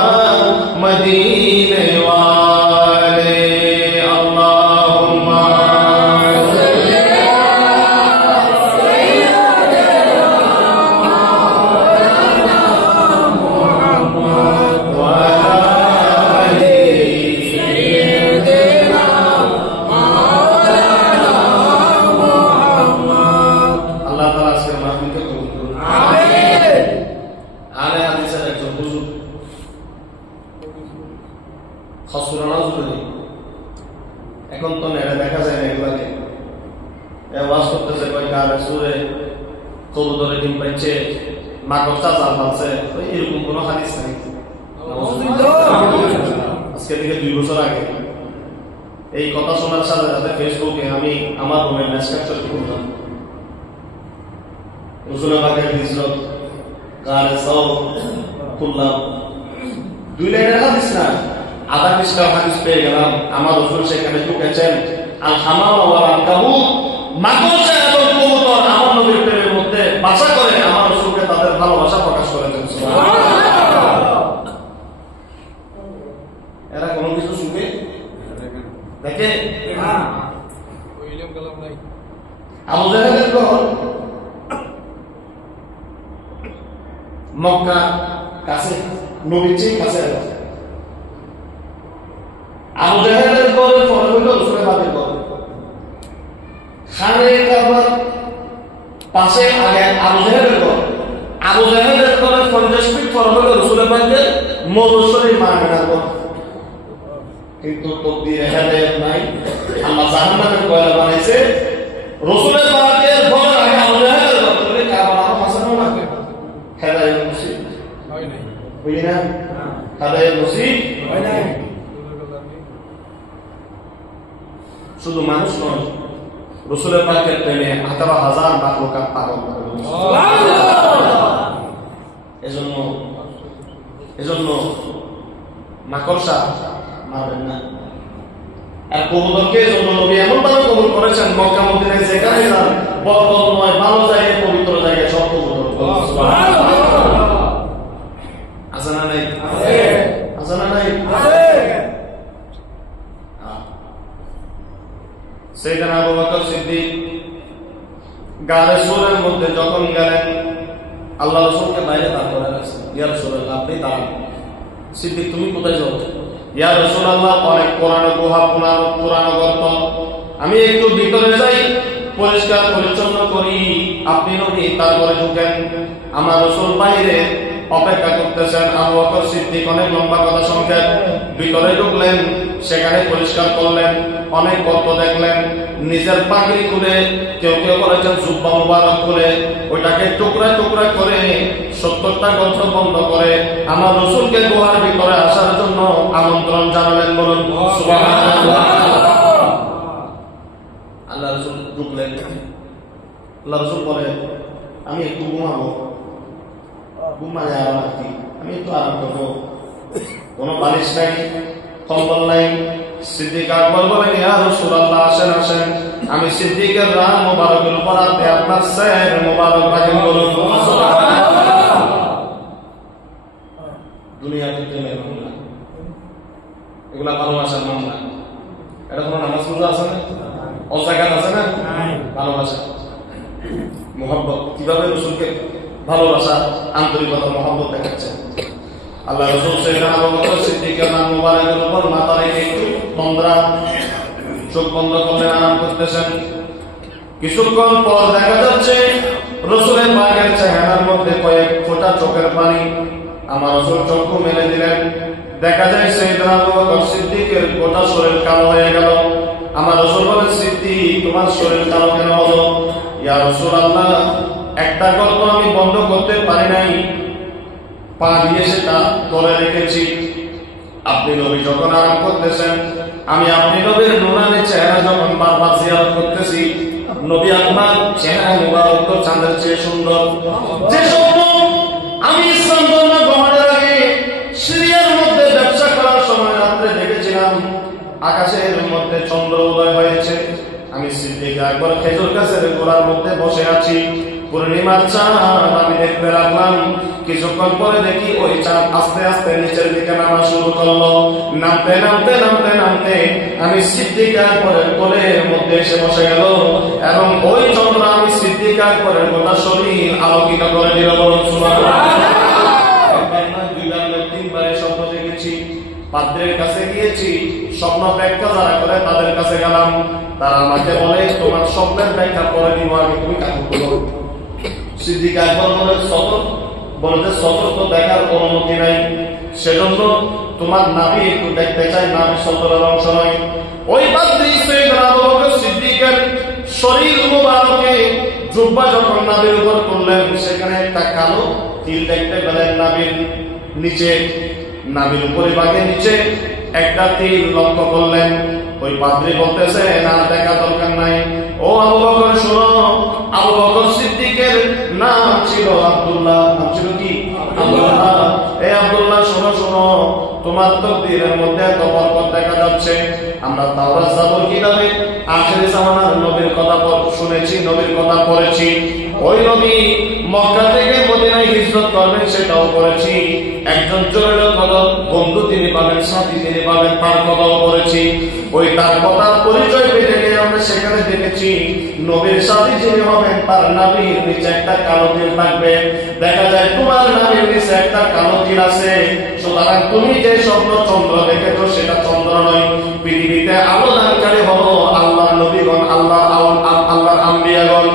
मदीने वाले। अल्लाहुम्मा এখন তো নেড়ে দেখা যায় না এগুলাকে, ওয়াজ করতেছে কয়েকটা সুরে কবুতরে ডিম পাইছে, মাকড়সা জাল পাচ্ছে, এরকম কোন হাদিস নাই। আজকে থেকে 2 বছর আগে এই কথা শোনার সাথে সাথে ফেসবুকে আমি আমার রুমের ম্যাচ ক্যাপচার করলাম, রসুলের বাগের হিজরত গানে সব খুললাম, 2 লাইনের হাদিস না, আধা পৃষ্ঠার হাদিস পেয়ে গেলাম। আমার রসুল সেখানে ঢুকেছেন, আল হামামা ওয়াল আনকাবুত, মাকড়সা এবং কবুতর আমার নবীর প্রেমের মধ্যে বাসা করে আমার রসুলকে তাদের ভালোবাসা প্রকাশ করেছেন। এরা কোনো কিছু শুনে দেখে আবু জাহেলের ঘর মক্কা কাছে, নবীর চেয়ে কাছে। আবু জাহেলের ঘরের পরে হইল রাসূলের বাড়ির ঘর। খানে কাবার পাশে আগে আবু জাহেলের ঘর। আবু জাহেলের ঘরের 50 ফিট পর হইল রাসূলের বাড়ির মধুসরী মায়ের ঘর। কিন্তু তকদিরে হেদায়েত নাই, আল্লাহ জাহান্নামের কয়লা বানাইছে। রাসূলের বাড়ির ঘর আগে আবু জাহেলের ঘর, বলে কাবার আমার পাশে না হেদায়েত নসিব হয় নাই, বুঝি না? হেদায়েত নসিব হয় নাই। শুধু মানুষ নয়, রাসূলের পাকের প্রেমে 18,000 মাখলুকাত পাগল করে। এজন্য মাকড়সা মারবেন না। আর কবুতরকে এজন্য নবী এমন ভাবে কবুল করেছেন, মক্কা মদিনায় যেখানে যান বরকত নয়, ভালো জায়গায়, পবিত্র জায়গায় সব কবুতর। আছে না নাই? আছে না নাই? সাইয়েদনা আবু বকর সিদ্দিক গারে সুরের মধ্যে যখন গেলেন, আল্লাহ রাসূলকে বাইরে দাঁড় করে রাখছেন। ইয়া রাসূলুল্লাহ, আপনি দাঁড়ান। সিদ্দিক, তুমি কোথায় যাও? ইয়া রাসূলুল্লাহ, অনেক পুরানো গুহা, পুরানো গর্ত, আমি একটু ভিতরে যাই, পরিষ্কার পরিচ্ছন্ন করি, আপনি নবী তারপরে ঢুকেন। আমার রাসূল বাইরে অপেক্ষা করতেছেন। আবু বকর সিদ্দিক অনেক লম্বা কথা সংক্ষেপ, ভিতরে ঢুকলেন, সেখানে পরিষ্কার করলেন, অনেক গর্ত দেখলেন, নিজের পাগড়ি খুলে, কেউ কেউ করেছেন জুব্বা মুবারক খুলে, ওইটাকে টুকরা টুকরা করে 70টা গর্ত বন্ধ করে আমার রাসূলকে গুহার ভিতরে আসার জন্য আমন্ত্রণ জানালেন। বলুন সুবহানাল্লাহ। আল্লাহ রাসূল ঢুকলেন। আল্লাহ রাসূল বলে, আমি একটু ঘুমাবো। ঘুমায় আর কি, আমি একটু আরাম করবো। কোনো বালিশ নাই, কম্বল নাই। সিদ্দিক আকবর বলেন, ইয়া রাসূলুল্লাহ, আসেন আসেন, আমি সিদ্দিকের রান মুবারকের উপর আপনি আপনার সর মুবারক রাখেন। বলুন সুবহানাল্লাহ। দুনিয়াতে মেহমান না, এগুলা ভালোবাসার নাম না। এটা কোনো নামাজ রোজা আছে না, অজাকাত আছে না? ভালোবাসা, মুহাব্বত। কিভাবে রাসূলকে ভালোবাসা, আন্তরিকতা, মুহাব্বত দেখাচ্ছে। আল্লাহ রাসূল সাইয়েদনা আবু বকর সিদ্দিকের নাম মুবারকের উপর মাথা রেখে একটু তন্দ্রা, চোখ বন্ধ করে আরাম করতেছেন। কিছুক্ষণ পর দেখা যাচ্ছে রাসূলের পাকের চেহারার মধ্যে কয়েক ফোঁটা চোখের পানি। আমার রাসূল চক্ষু মেলে দিলেন, দেখা যায় সাইয়েদনা আবু বকর সিদ্দিকের গোটা শরীর কালো হয়ে গেল। আমার রাসূল বলেন, সিদ্দিক, তোমার শরীর কালো কেন হলো? ইয়া রাসূলুল্লাহ, একটা গর্ত আমি বন্ধ করতে পারি নাই, পা দিয়ে সেটা ধরে রেখেছি। আপনি নবী যখন আরাম করতেছেন, আমি আপনি নবীর নুরানি চেহারা যখন বারবার জিয়ারত করতেছি, নবী আপনার চেহারা মুবারক তো চাঁদের চেয়ে সুন্দর। যে স্বপ্ন আমি ইসলাম ধর্ম গ্রহণের আগে সিরিয়ার মধ্যে ব্যবসা করার সময় রাত্রে দেখেছিলাম, আকাশের মধ্যে চন্দ্র উদয় হয়েছে, আমি সিদ্দিক আকবর খেজুর গাছের গোড়ার মধ্যে বসে আছি, পূর্ণিমার চাঁদ আমি দেখতে লাগলাম। কিছুক্ষণ পরে দেখি ওই চাঁদ আস্তে আস্তে নিচের দিকে নামা শুরু করলো। নামতে নামতে নামতে নামতে আমি সিদ্দিক আকবরের কোলের মধ্যে এসে বসে গেল, এবং ওই চন্দ্র আমি সিদ্দিক আকবরের গোটা শরীর আলোকিত করে দিল। বলুন সুবহানাল্লাহ। একবার না, দুইবার না, তিনবারে স্বপ্ন দেখেছি। পাদ্রের কাছে গিয়েছি, স্বপ্ন ব্যাখ্যা যারা করে তাদের কাছে গেলাম, তারা আমাকে বলে, তোমার স্বপ্নের ব্যাখ্যা পরে দিব, আগে তুমি কাকু বলো। সিদ্দিক আকবর বলে, সতর তো দেখার অনুমতি নাই, সেজন্য তোমার নাভি একটু দেখতে চাই, নাভি সতরের অংশ নয়। ওই পাদ্রী সাইয়েদনা আবু বকর সিদ্দিকের শরীর মুবারকে জুব্বা যখন নাভির উপর করলেন, সেখানে একটা কালো তিল দেখতে পেলেন নাভির নিচে। নাভির উপরে ভাগে নিচে একটা তিল লক্ষ্য করলেন। ওই পাদ্রী বলতেছে, না, দেখা দরকার নাই। ও আবু বকর শোনো, আবু বকর সিদ্দিকের নাম ছিল আব্দুল্লাহ। নাম ছিল কি? আব্দুল্লাহ। এই আব্দুল্লাহ, শোনো শোনো, তোমার তাকদীরের মধ্যে এত বরকত দেখা যাচ্ছে। আমরা তাওরাত জাবর কিতাবে আখির জামানার নবীর কথা শুনেছি, নবীর কথা পড়েছি। ওই নবী মক্কা থেকে মদিনায় হিজরত করবেন, সেটাও পড়েছি। একজন জরুরি বন্ধু তিনি পাবেন, সাথী তিনি পাবেন, তার কথাও পড়েছি। ওই তার কথার পরিচয় পেতে গিয়ে আমরা সেখানে দেখেছি নবীর সাথে যিনি হবেন তার নাভির নিচে একটা কালো তিল থাকবে। দেখা যায় তোমার নাভির নিচে একটা কালো তিল আছে, সুতরাং তুমি যে স্বপ্ন চন্দ্র দেখেছো সেটা চন্দ্র নয়। পৃথিবীতে আলো দানকারী হলো আল্লাহর নবীগণ, আল্লাহর আম্বিয়াগণ।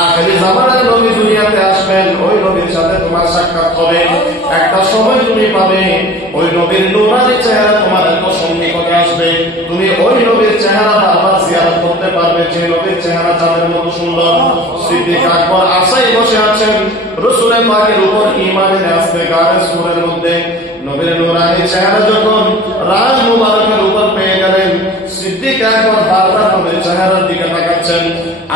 আখিরি জামানার নবী দুনিয়াতে আসবেন, ওই নবীর সাথে তোমার সাক্ষাৎ হবে। একটা সময় তুমি পাবে ওই নবীর নূরানি চেহারা তোমার এত সন্নিকটে আসবে, তুমি ওই নবীর চেহারা বারবার জিয়ারত করতে পারবে, যে নবীর চেহারা চাঁদের মতো সুন্দর। সিদ্দিক আকবর আশায় বসে আছেন, রাসূলের পাকের উপর ঈমান এনে আসতে গায়ে সুরের মধ্যে নবীর নূরানি চেহারা যখন রাজ মুবারকের উপর পেয়ে গেলেন, সিদ্দিক আকবর বারবার নবীর চেহারার দিকে তাকাচ্ছেন।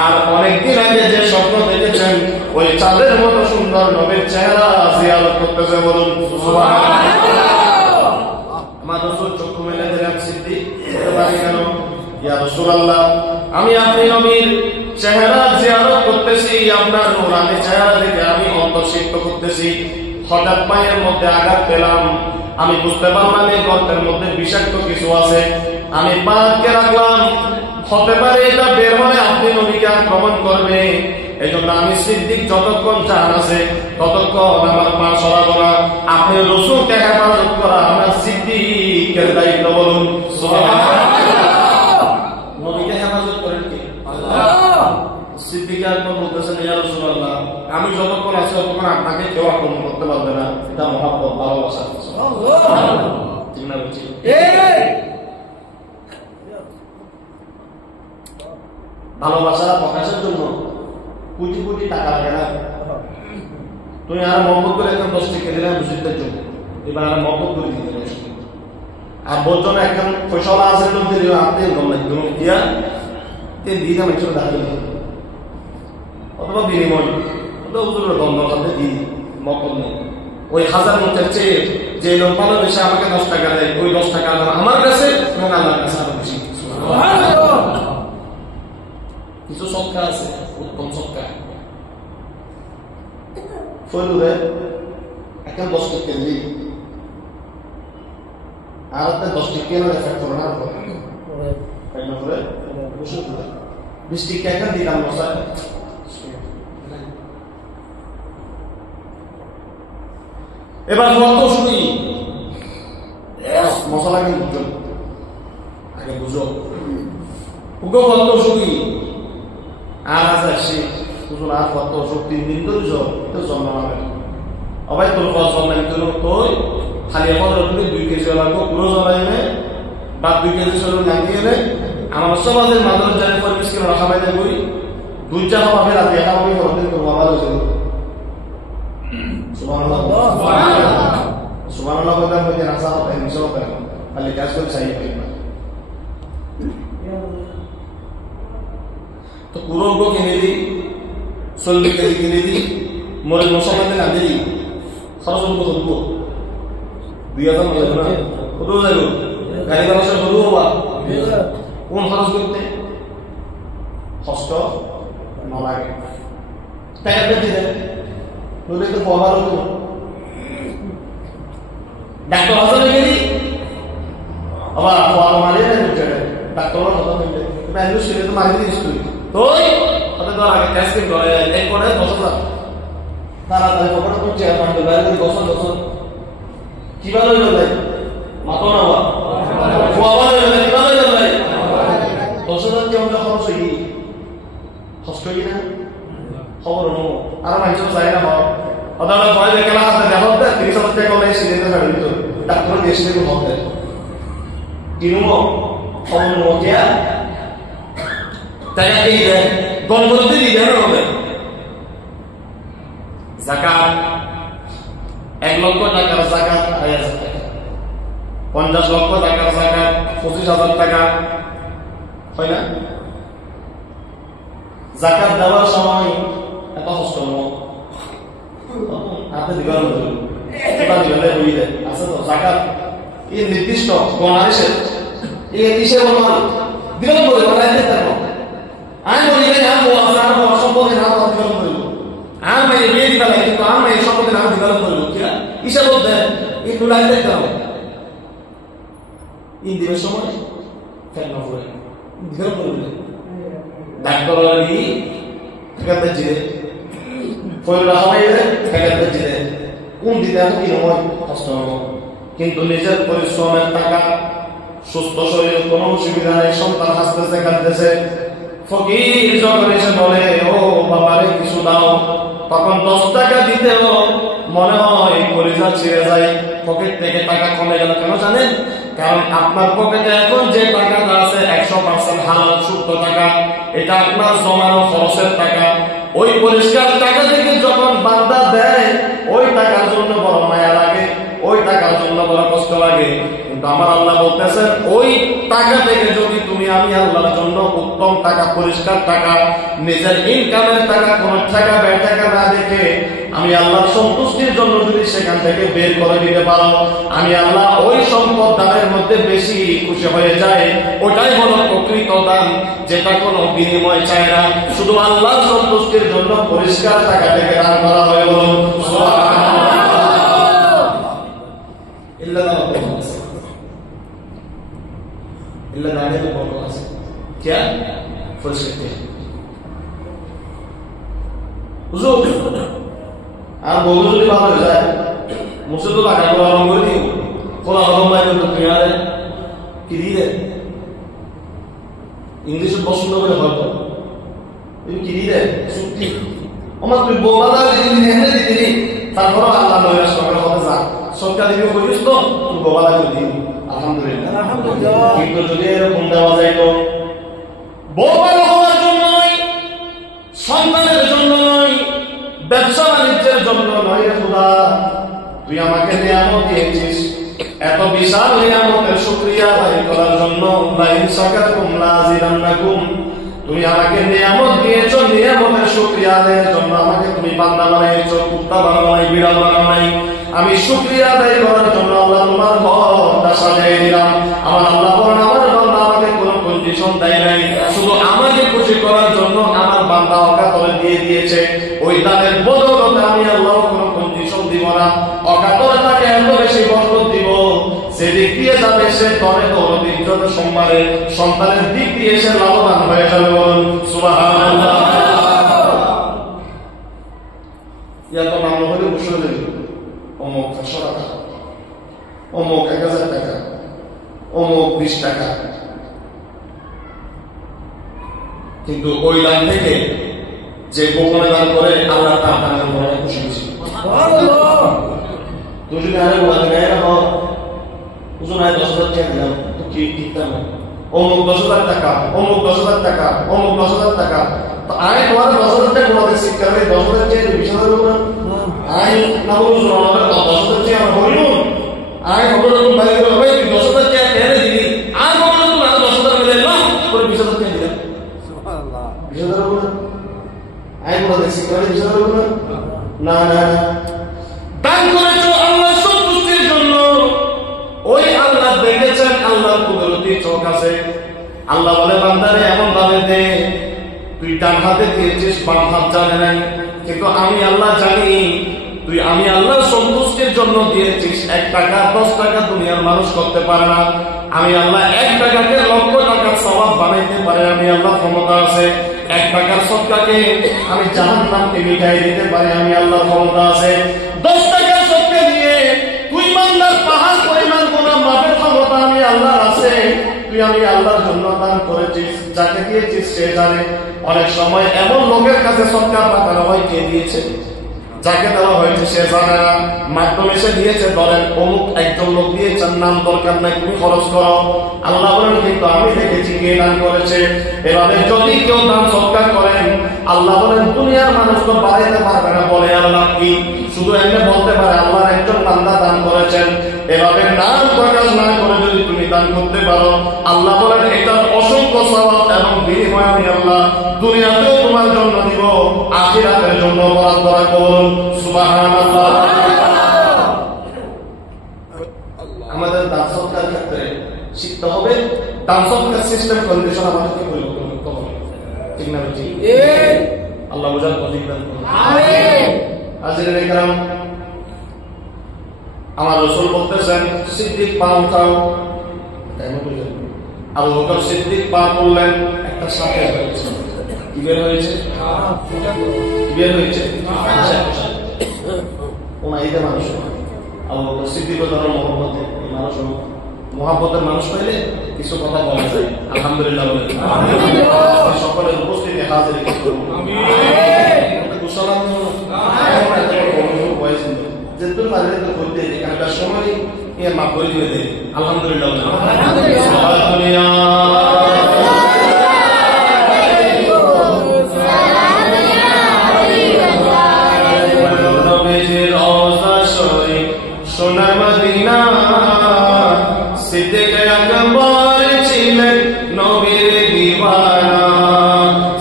আর অনেকদিন আগে যে স্বপ্ন দেখেছেন ওই চাঁদের মতো সুন্দর নবীর চেহারা জিয়ারত করতেছে। বলুন সুবহানাল্লাহ। আমার রাসূল চক্ষু মেলে দিলেন, সিদ্দিক বলতে পারি কেন? ইয়া রাসূলুল্লাহ, আমি আপনি নবীর চেহারা জিয়ারত করতেছি, আপনার নূরানি চেহারা দেখে আমি অন্তর্সিক্ত করতেছি। হঠাৎ পায়ের মধ্যে আঘাত পেলাম, আমি বুঝতে পারলাম এই গর্তের মধ্যে বিষাক্ত কিছু আছে। আমি পা আটকে রাখলাম, হতে পারে এটা বের হয়ে আপনি নবীকে আক্রমণ করবে। এই জন্য আমি সিদ্দিক যতক্ষণ জান আছে ততক্ষণ আমার পা সরাবো না। আপনি রাসূলকে হেফাজত করা আমার সিদ্দিকের দায়িত্ব। বলুন সুবহানাল্লাহ। নবীকে হেফাজত করেন কে? আল্লাহ। সিদ্দিক আকবর বলতেছেন, ইয়া রাসূলুল্লাহ, আমি যতক্ষণ আছি ততক্ষণ আপনাকে কেউ আক্রমণ করতে পারবে না। এটা মহব্বত, ভালোবাসা। ঠিক না? ভালোবাসা প্রকাশের জন্য কোটি কোটি টাকা লাগে না। তুমি আর মহব্বত করে একদম 10 টাকা দিলে মুসিদের জন্য, এবার আর মহব্বত করে দিতে পারো। আর বলছো না একদম ফয়সালা আছে তো দিলে আপনি গম লাগবে দিয়া তে দিয়ে যাবেন চলে দাঁড়িয়ে অথবা বিনিময় ওটা উত্তরের গন্ধ সাথে দিই মহব্বত নেই। ওই 1000 মতের চেয়ে যে লোক ভালোবেসে আমাকে 10 টাকা দেয়, ওই 10 টাকা আমার কাছে এবং আল্লাহর কাছে আরো বেশি। কিছু সৎকা আছে, উত্তম সৎকা ফলুরে একটা 10 টাকা দিই আর একটা 10 টাকা এর এফেক্ট করে না তাই না? করে বসে করে 20 টাকা একটা দিলাম মশা। এবার কত শুনি মশলা কি বুঝো আগে বুঝো উগো কত শুনি আর আসে বুঝুন আর কত অসুখ 3 দিন ধরে তো জন্মাবে অবাই তোর পাঁচ জন্মাই তোর তোই খালি এখন 2 কেজি লাগবো পুরো জমাইবে বা 2 কেজি সরু লাগিয়ে নে আমার সমাজের মাধ্যমে জানে পরিবেশ কে রাখা বাইতে কই 2 টা হবে রাতে এটা আমি করতে করব ভালো হইছে। সুবহানাল্লাহ সুবহানাল্লাহ বলতে হবে না সাথে এই বিষয় করে খালি কাজ করে চাই না তো পুরো গো কিনে দি 40 কেজি কিনে দি মোর মশলাতে না দেই খরচ করব 2000 টাকা না কত যাইলো গাড়ি ভাড়া সব করব বা কোন খরচ করতে কষ্ট না লাগে টাকা দিতে নলে তো পাওয়ার হতো ডাক্তার হাজার গেলি আবার পাওয়ার মারে না বুঝে ডাক্তার কথা বলতে তুমি আইলো সেটা তো মারি দিস তুই তোই কত তো আগে টেস্ট করে এক করে 10,000 তাড়াতাড়ি পকেট করছে আর বাইরে 10,000 কিভাবে হলো ভাই মাতো না বাবা বাবা কিভাবে হলো ভাই 10,000 কি আমরা খরচ হই কষ্ট কি না খবর নো আর মাইছো চাই না হয় অদালা ভয় দেখে না হাতে দেখো 30,000 টাকা হলে সিলেতে ছাড়ি তো ডাক্তার দেশে থেকে হবে কিনুমো খবর নো কিয়া তাই এই যে গণপতি দিবে না হবে যাকাত 1 লক্ষ টাকার যাকাত 50 লক্ষ টাকার যাকাত 25,000 টাকা হয় না? যাকাত দেওয়ার সময় এত কষ্ট হলো আপনি দিবেন এটা দিলে হয়ে যায় আছে তো যাকাত এই নির্দিষ্ট গণাদেশে এই হিসেবে বলুন দিবেন বলে বানাইতে পারবো আমি বলি না ও আপনার সম্পর্কে না কথা বলবো আমি এই বিয়ে দিবা কিন্তু আমি এই সম্পর্কে না দিবা বলবো কি হিসাব দেন এই দুলাইতে দাও এই দিনের সময় ফেলনা করে দিও করবে ডাক্তার লাগি ফেকাতে জিরে ফয়লা হাওয়াইলে ফেকাতে জিরে কোন দিতে কি নয় কষ্ট হবে কিন্তু নিজের পরিশ্রমের টাকা সুস্থ শরীরে কোনো অসুবিধা নেই সন্তান হাসতেছে কাঁদতেছে ফকির যখন এসে বলে ও বাবারে কিছু দাও তখন 10 টাকা দিতেও মনে হয় কলিজা ছিঁড়ে যায় পকেট থেকে টাকা কমে গেল কেন জানেন কারণ আপনার পকেটে এখন যে টাকাটা আছে 100% হালাল শুদ্ধ টাকা এটা আপনার জমানো খরচের টাকা ওই পরিষ্কার টাকা থেকে যখন বান্দা দেয় ওই টাকার জন্য বড় মায়া লাগে ওই টাকার জন্য বড় কষ্ট লাগে কিন্তু আমার আল্লাহ বলতেছেন ওই টাকা থেকে যদি তুমি আমি আল্লাহর জন্য উত্তম টাকা পরিষ্কার টাকা নিজের ইনকামের টাকা কোন টাকা ব্যয় টাকা না দেখে আমি আল্লাহর সন্তুষ্টির জন্য যদি সেখান থেকে বের করে দিতে পারো আমি আল্লাহ ওই সম্পদ দানের মধ্যে বেশি খুশি হয়ে যায় ওটাই হলো প্রকৃত দান যেটা কোনো বিনিময় চায় না শুধু আল্লাহর সন্তুষ্টির জন্য পরিষ্কার টাকা থেকে দান করা হয়ে গেল إلا دعاني بالبركة क्या फुल सकते हैं हुजूर आप बोलो जो बात हो जाए मुझसे तो लगा को आराम कर दी कोला आराम में तो तैयार है किरी है इंग्लिश में बहुत सुंदर है बात ये किरी है सुनती अमर तू बोला था लेकिन नहीं दी तेरी ताकरो अल्लाह ने उसको कर होता था सबका दियो कोई तो तू बोला कर दी আলহামদুলিল্লাহ আলহামদুলিল্লাহ কিন্তু যদি এরকম দেওয়া যাইতো বড় হওয়ার জন্য নয় সন্তানের জন্য নয় ব্যবসা বাণিজ্যের জন্য নয় রে খোদা তুই আমাকে নিয়ামত দিয়েছিস এত বিশাল নিয়ামতের শুকরিয়া আদায় করার জন্য লা ইন শাকারতুম লা আযীদান্নাকুম তুমি আমাকে নিয়ামত দিয়েছো নিয়ামতের শুকরিয়া আদায়ের জন্য আমাকে তুমি বান্দা বানাইছো কুত্তা বানাই বিড়াল বানাই আমি শুকরিয়া আদায় করার জন্য আল্লাহ তোমার ঘরটা সাজিয়ে দিলাম আমার আল্লাহ বলেন আমার বান্দা আমাকে কোনো কন্ডিশন দেয় নাই শুধু আমাকে খুশি করার জন্য আমার বান্দা অকাতরে দিয়ে দিয়েছে ওই দানের বদৌলতে আমি আল্লাহ কোনো কন্ডিশন দিব না অকাতরে তাকে এত বেশি বরকত দিব সেদিক দিয়ে যাবে সে তরে তরদিন যত সোমবারে সন্তানের দিক দিয়ে সে লাভবান হয়ে যাবে বলুন সুবহানাল্লাহ ইয়া তো নাম হলে বসে দেবে অমুক 500 টাকা অমুক 1000 টাকা অমুক 20 টাকা কিন্তু ওই দান থেকে যে গোপনে দান করে আল্লাহ তার দানের উপর খুশি খুশি সুবহানাল্লাহ তুই যদি আরে বলা গায়ে না হুজুর আয় 10,000 টাকা দিলাম তো কি ঠিকটা না অমুক 10,000 টাকা অমুক 10,000 টাকা অমুক 10,000 টাকা তো আয় তোমার 10,000 টাকা বলতে শিখতে 10,000 টাকা 20,000 টাকা আয় না বলুন আমাদের 10,000 টাকা আমরা বলুন আয় খবর তুমি ভাই করে ভাই 10,000 টাকা কেন দিলি আর বলুন তুমি 10,000 মিলে না করে 20,000 টাকা দিলাম সুবহানাল্লাহ 20,000 বলুন আয় বলতে শিখতে 20,000 বলুন না না দান করেছো আল্লাহ সন্তুষ্টির জন্য ওই আল্লাহ দেখেছেন আল্লাহর কুদরতি চোখ আছে আল্লাহ বলে বান্দারে এমন ভাবে দে তুই ডান হাতে দিয়েছিস বাম হাত জানে নাই কিন্তু আমি আল্লাহ জানি তুই আমি আল্লাহর সন্তুষ্টির জন্য দিয়েছিস 1 টাকা 10 টাকা দুনিয়ার মানুষ করতে পারে না আমি আল্লাহ 1 টাকাকে লক্ষ টাকার সওয়াব বানাইতে পারে আমি আল্লাহ ক্ষমতা আছে 1 টাকার সদকাকে আমি জাহান্নামকে মিটাই দিতে পারি আমি আল্লাহ ক্ষমতা আছে 10 টাকার সদকা দিয়ে তুই বান্দার পাহাড় পরিমাণ গুনাহ মাফের ক্ষমতা আমি আল্লাহর আছে তুই আমি আল্লাহর জন্য দান করেছিস যাকে দিয়েছিস সে জানে অনেক সময় এমন লোকের কাছে সদকা পাঠানো হয় কে দিয়েছে যাকে দেওয়া হয়েছে সে জানে না মাধ্যমে সে দিয়েছে ধরেন অমুক একজন লোক দিয়েছেন নাম দরকার নাই তুমি খরচ করো আল্লাহ বলেন কিন্তু আমি দেখেছি কে দান করেছে এভাবে যদি কেউ দান সদকা করেন আল্লাহ বলেন দুনিয়ার মানুষ তো বাড়াইতে পারবে না বলে আল্লাহ কি শুধু এমনি বলতে পারে আল্লাহর একজন বান্দা দান করেছেন এভাবে নাম প্রকাশ না করে যদি তুমি দান করতে পারো আল্লাহ বলেন এটার অসংখ্য সওয়াব এবং বিনিময় আমি আল্লাহ দুনিয়াতেও তোমার জন্য দিব আখিরাতের জন্য বরাদ্দ রাখুন সুবহানাল্লাহ আমাদের দান সদকার ক্ষেত্রে শিখতে হবে দান সদকার সিস্টেম কন্ডিশন আমাদেরকে পরিবর্তন করতে হবে ঠিক না ঠিক আল্লাহ বুঝার তৌফিক দান করুন আমিন হাজিরিন ইকরাম আমার রাসূল বলতেছেন সিদ্দিক পাও খাও তাই না বুঝলেন আবু বকর সিদ্দিক পার করলেন, একটা সাপে হয়েছে। কি বের হয়েছে? কি বের হয়েছে? ওনাইতে মানুষ আবু বকর সিদ্দিক ধরো মহব্বতে মানুষ, মহব্বতের মানুষ পাইলে কিছু কথা বলা যায়। আলহামদুলিল্লাহ বলে সকলের উপস্থিতি হাজির যেহেতু পারে তো করতে এখানকার সময় মাফ করে দিয়ে দেয়। আলহামদুলিল্লাহ সোনার মদিনা সিদ্দিক আকবর ছিলেন নবীর দিওয়ানা,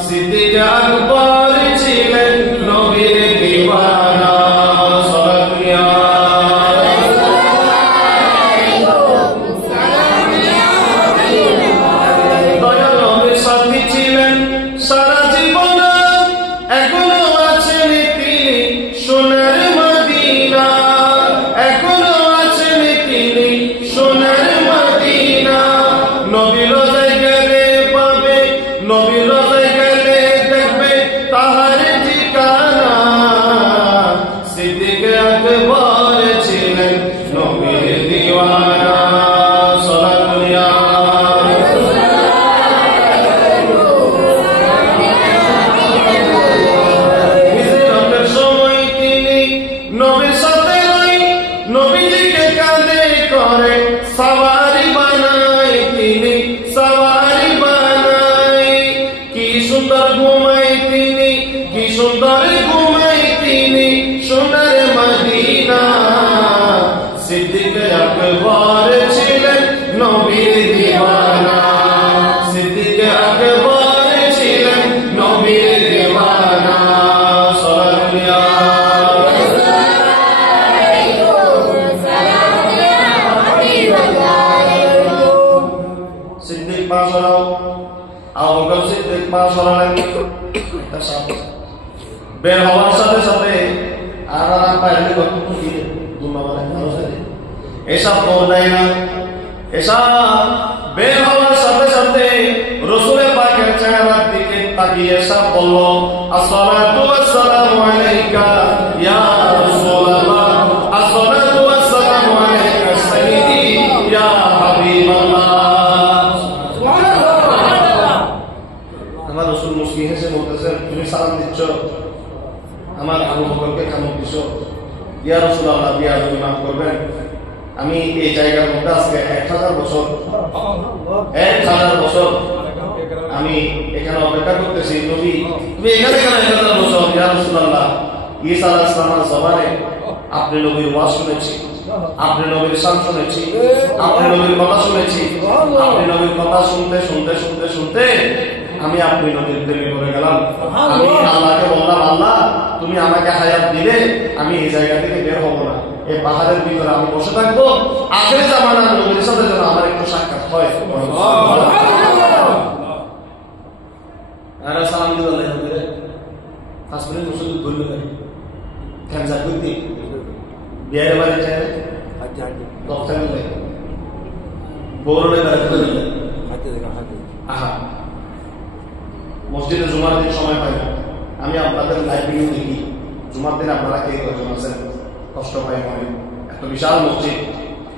সিদ্দিক আকবর ছিলেন নবীর দিওয়ানা। দয়াল নবীর সাথী ছিলেন সারা জীবন, এখনো আছেন তিনি সোনার মদিনা, এখনো আছেন তিনি সোনার মদিনা। নবীর রোজায় গেলে পাবে, নবীর রোজায় গেলে দেখবে তাহার ঠিকানা। সিদ্দিক আকবর ছিলেন নবীর দিওয়ানা। সুন্দর ঘুমাই তিনি, কি সুন্দর ঘুমাই তিনি সোনার মদিনা। সিদ্দিক আকবর ছিলেন নবীর দিওয়ানা, সিদ্দিক আকবর ছিলেন নবীর দিওয়ানা। সিদ্দিক পা সরাও, আবু বকর সিদ্দিক পা সরালেন, বের হওয়ার সাথে সাথে আর বাইরে এসব দেয় না। এসব বের হওয়ার সাথে সাথে রাসূলের পাকের চেহারার দিকে তাকিয়ে এসব বলল, আসসালাতু ওয়াসসালামু আলাইকা ইয়া রাসূলুল্লাহ, আসসালাতু ওয়াসসালামু আলাইকা সাইয়্যিদি ইয়া হাবিবাল্লাহ। আমার রাসূল মুস্কি হেসে বলতেছেন, তুমি সালাম দিচ্ছ, আমার আবু বকরকে খামক দিছ। ইয়া রাসূলুল্লাহ, বিয়া তুমি মাফ করবেন, আমি এই জায়গার মধ্যে আজকে 1000 বছর আমি এখানে অপেক্ষা করতেছি। নবী তুমি এখানে কেন 1000 বছর? ইয়া রাসূলুল্লাহ, ঈসা আলাইহিস সালামের জবানে আপনি নবীর ওয়াজ শুনেছি, আপনি নবীর শান শুনেছি, আপনি নবীর কথা শুনেছি, আপনি নবীর কথা শুনতে শুনতে শুনতে শুনতে আমি আপনি নবীর প্রেমে পড়ে গেলাম। আমি আল্লাহকে বললাম, আল্লাহ তুমি আমাকে হায়াত দিলে আমি এই জায়গা থেকে বের হবো না, এই পাহাড়ের ভিতরে আমি বসে থাকবো, আখের জামানার নবীর সাথে যেন আমার একটু সাক্ষাৎ হয়। সালাম দিল হাসপাতাল মুসলিম বলবে ক্যান্সার করতে বিয়ের বাড়ি চাই ডক্টর বৌরণে বেড়াতে আহা মসজিদে জুমার দিন সময় পাই না, আমি আপনাদের লাইভ ভিডিও দেখি, জুমার দিন আপনারা কে কজন আছেন, কষ্ট পাই মনে, এত বিশাল মসজিদ,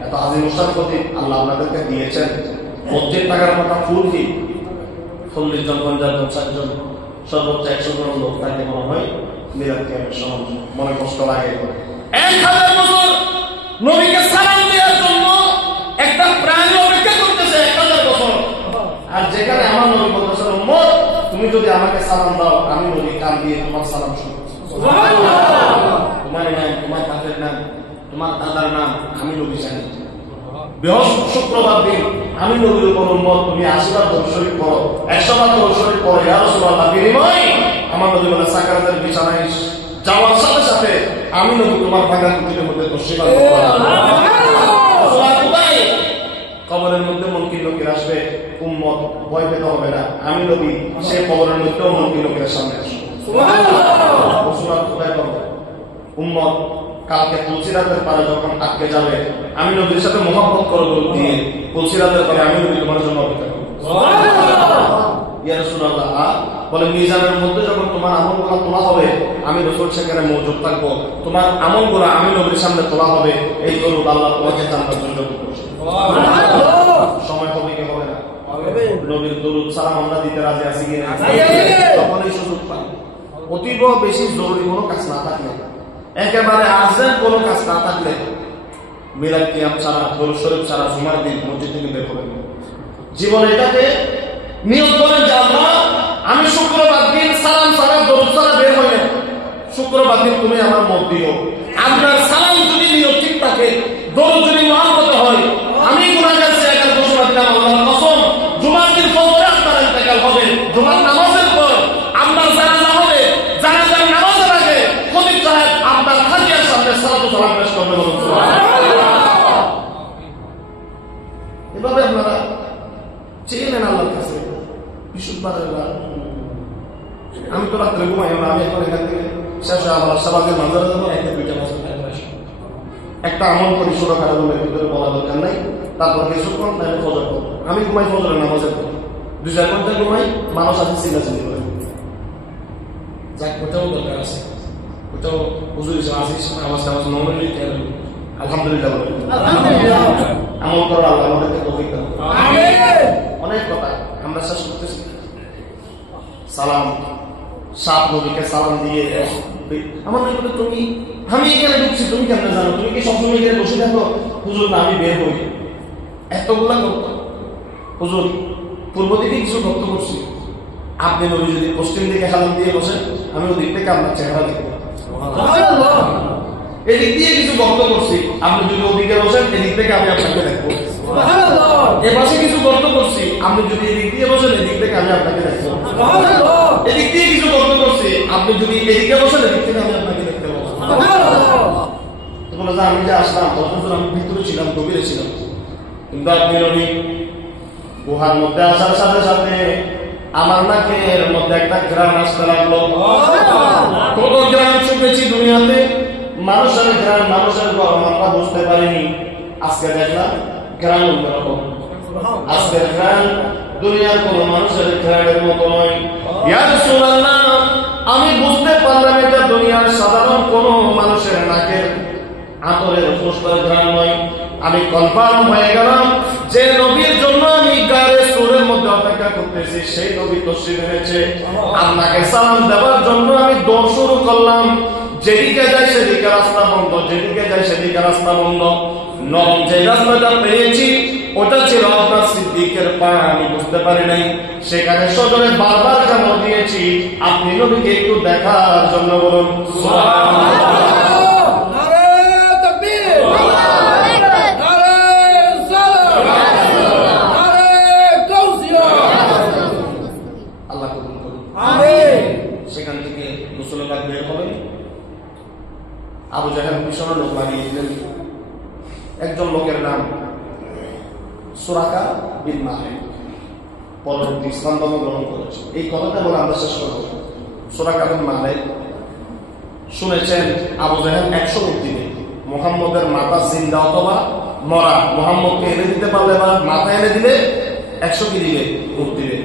এত আজিম মুস্তাদ খতিব আল্লাহ আপনাদেরকে দিয়েছেন, মসজিদ থাকার কথা ফুল কি 40 জন 50 জন 60 জন সর্বোচ্চ 100 জন লোক থাকে মনে হয় নিরাপত্তা সমান, মনে কষ্ট লাগে। 1000 বছর নবীকে সালাম দেওয়ার জন্য একটা প্রাণী অপেক্ষা করতেছে 1000 বছর, আর যেখানে আমার নবী বলতেছে উম্মত তুমি যদি আমাকে সালাম দাও আমি নবী কান দিয়ে তোমার সালাম শুনবো। তোমার নাম, তোমার বাপের নাম, তোমার দাদার নাম আমি নবী জানি। বৃহস্পতি শুক্রবার দিন আমি নবীর উপর উম্মত তুমি 80 বার দরুদ শরীফ পড়ো, 100 বার দরুদ শরীফ পড়ো, ইয়া রাসূলুল্লাহ বিনিময় আমার নবী বলে সাকারাতের বিছানায় যাওয়ার সাথে সাথে আমি নবী তোমার ভাঙা কুটিরের মধ্যে তশরিফ কবরের মধ্যে মুনকির নকির আসবে, উম্মত ভয় পেতে হবে না, আমি নবী সে কবরের মধ্যেও মুনকির নকিরের সামনে আসবে। উম্মত কালকে তুলসিরাতের পারে যখন আটকে যাবে আমি নবীর সাথে মুহাব্বত করব দিয়ে তুলসিরাতের পারে আমি নবী তোমার জন্য অপেক্ষা করব। বলে মিজানের মধ্যে যখন তোমার আমলগুলো তোলা হবে আমি রাসূল সেখানে মওজুদ থাকবো, তোমার আমলগুলো আমি নবীর সামনে তোলা হবে, এই দরুদ আল্লাহ তোমাকে জান্নাতের জন্য করছে। সময় হবে কি হবে না? নবীর দরুদ সালাম আমরা দিতে রাজি আছি কি না? তখন এই সুযোগ পাই। অতীব বেশি জরুরি কোনো কাজ না থাকলে, একেবারে আর্জেন্ট কোনো কাজ না থাকলে মিলাদ কিয়াম ছাড়া, দরুদ শরীফ ছাড়া জুমার দিন মসজিদ থেকে বের হবেন। জীবনে এটাকে নিয়ত করেন যে আল্লাহ আমি শুক্রবার দিন সালাম ছাড়া দরুদ ছাড়া বের হই না, শুক্রবার দিন তুমি আমার মত দিও। আপনার সালাম যদি নিয়ত ঠিক থাকে, দরুদ যদি মহব্বতে হয়, আমি গুনাহগার সে একাল ঘোষণা দিলাম আল্লাহর কসম, জুমার দিন ফজরে আপনার ইন্তেকাল হবে, জুমার নামাজের পর আপনার জানাজা হবে, জানাজার নামাজের আগে খতিব সাহেব আপনার খাজিয়ার সামনে সালাত ও সালাম পেশ করবে। বলুন সুবহানাল্লাহ। এভাবে আপনারা চেয়েলেন আল্লাহর কাছে বিশুদ্ধভাবে। আমি তো রাত্রে ঘুমাই না, আমি এখন এখান থেকে শেষে আমার সবাইকে মাজারে যাবো, একটা দুইটা মাস একটা আমল করি ছোট কারণের ভিতরে বলা দরকার নাই, তারপর কিছুক্ষণ তাহলে ফজর করবো। আমি ঘুমাই ফজরের নামাজের পর 2-4 ঘন্টা ঘুমাই, মানুষ আছে চিল্লাচিল্লি করে। যাক, ওটাও দরকার আছে, ওটাও হুজুর হিসেবে আসিস নামাজ টামাজ নর্মালি আলহামদুলিল্লাহ বলে আমল করার আল্লাহ আমাদেরকে তৌফিক দান। অনেক কথা আমরা শেষ করতেছি। সালাম, সাত নবীকে সালাম দিয়ে আমার নবী বলে তুমি, আমি এখানে ঢুকছি তুমি কেমনে জানো? তুমি কি সবসময় এখানে বসে থাকো? হুজুর না, আমি বের হই। এতগুলা করত হুজুর, পূর্ব দিকে কিছু ভক্ত করছি, আপনি নবী যদি পশ্চিম দিকে সালাম দিয়ে বসেন, আমি ওদিক থেকে আপনার চেহারা দেখবো। এদিক দিয়ে কিছু গর্ত করছি, আপনি যদি ওদিকে বসেন এদিক থেকে আমি আপনাকে দেখবো। এপাশে কিছু গর্ত করছি, আপনি যদি এদিক দিয়ে বসেন এদিক থেকে আমি আপনাকে দেখবো। এদিক দিয়ে কিছু গর্ত করছি, আপনি যদি এদিকে বসেন এদিক থেকে আমি আপনাকে দেখতে পাবো। বলে যে আমি যে আসলাম তখন আমি ভিতরে ছিলাম, গভীরে ছিলাম, কিন্তু আপনি নবী গুহার মধ্যে আসার সাথে সাথে আমার নাকের মধ্যে একটা গ্রাম আসতে লাগলো। কত গ্রাম শুনেছি দুনিয়াতে, মানুষের গ্রাম, মানুষের গরম আমরা বুঝতে পারিনি। আজকে দেখলাম গ্রাম অন্যরকম। আজকের গ্রাম দুনিয়ার কোন মানুষের গ্রামের মতো নয়। ইয়া রাসূলুল্লাহ, আমি বুঝতে পারলাম এটা দুনিয়ার সাধারণ কোন মানুষের নাকের আতরের পুষ্পের গ্রাম নয়। আমি কনফার্ম হয়ে গেলাম যে নবীর জন্য আমি গায়ে সুরের মধ্যে অপেক্ষা করতেছি, সেই নবী তশরিফ এনেছে। আপনাকে সালাম দেওয়ার জন্য আমি দৌড় শুরু করলাম। যেদিকে যাই সেদিকে রাস্তা বন্ধ, যেদিকে যাই সেদিকে রাস্তা বন্ধ। নরম যে রাস্তাটা পেয়েছি ওটা ছিল আপনার সিদ্দিকের পা, আমি বুঝতে পারি নাই। সেখানে সজনে বারবার কামড় দিয়েছি আপনি নবীকে একটু দেখার জন্য। বলুন সুবহানাল্লাহ। সেখান থেকে মুসলমান বের হলেন। আবু জাহেল পিছনে লোক বানিয়েছিলেন। একজন লোকের নাম সুরাকা বিন মালিক, পরবর্তী ইসলাম ধর্ম গ্রহণ করেছে। এই কথাটা বলে আমরা শেষ করব। সুরাকা বিন মালিক শুনেছেন আবু জাহেল 100 উট দিবে, মুহাম্মদের মাথা জিন্দা অথবা মরা, মুহাম্মদকে এনে দিতে পারলে বা মাথা এনে দিলে 100 কি দিবে? উট দিবে।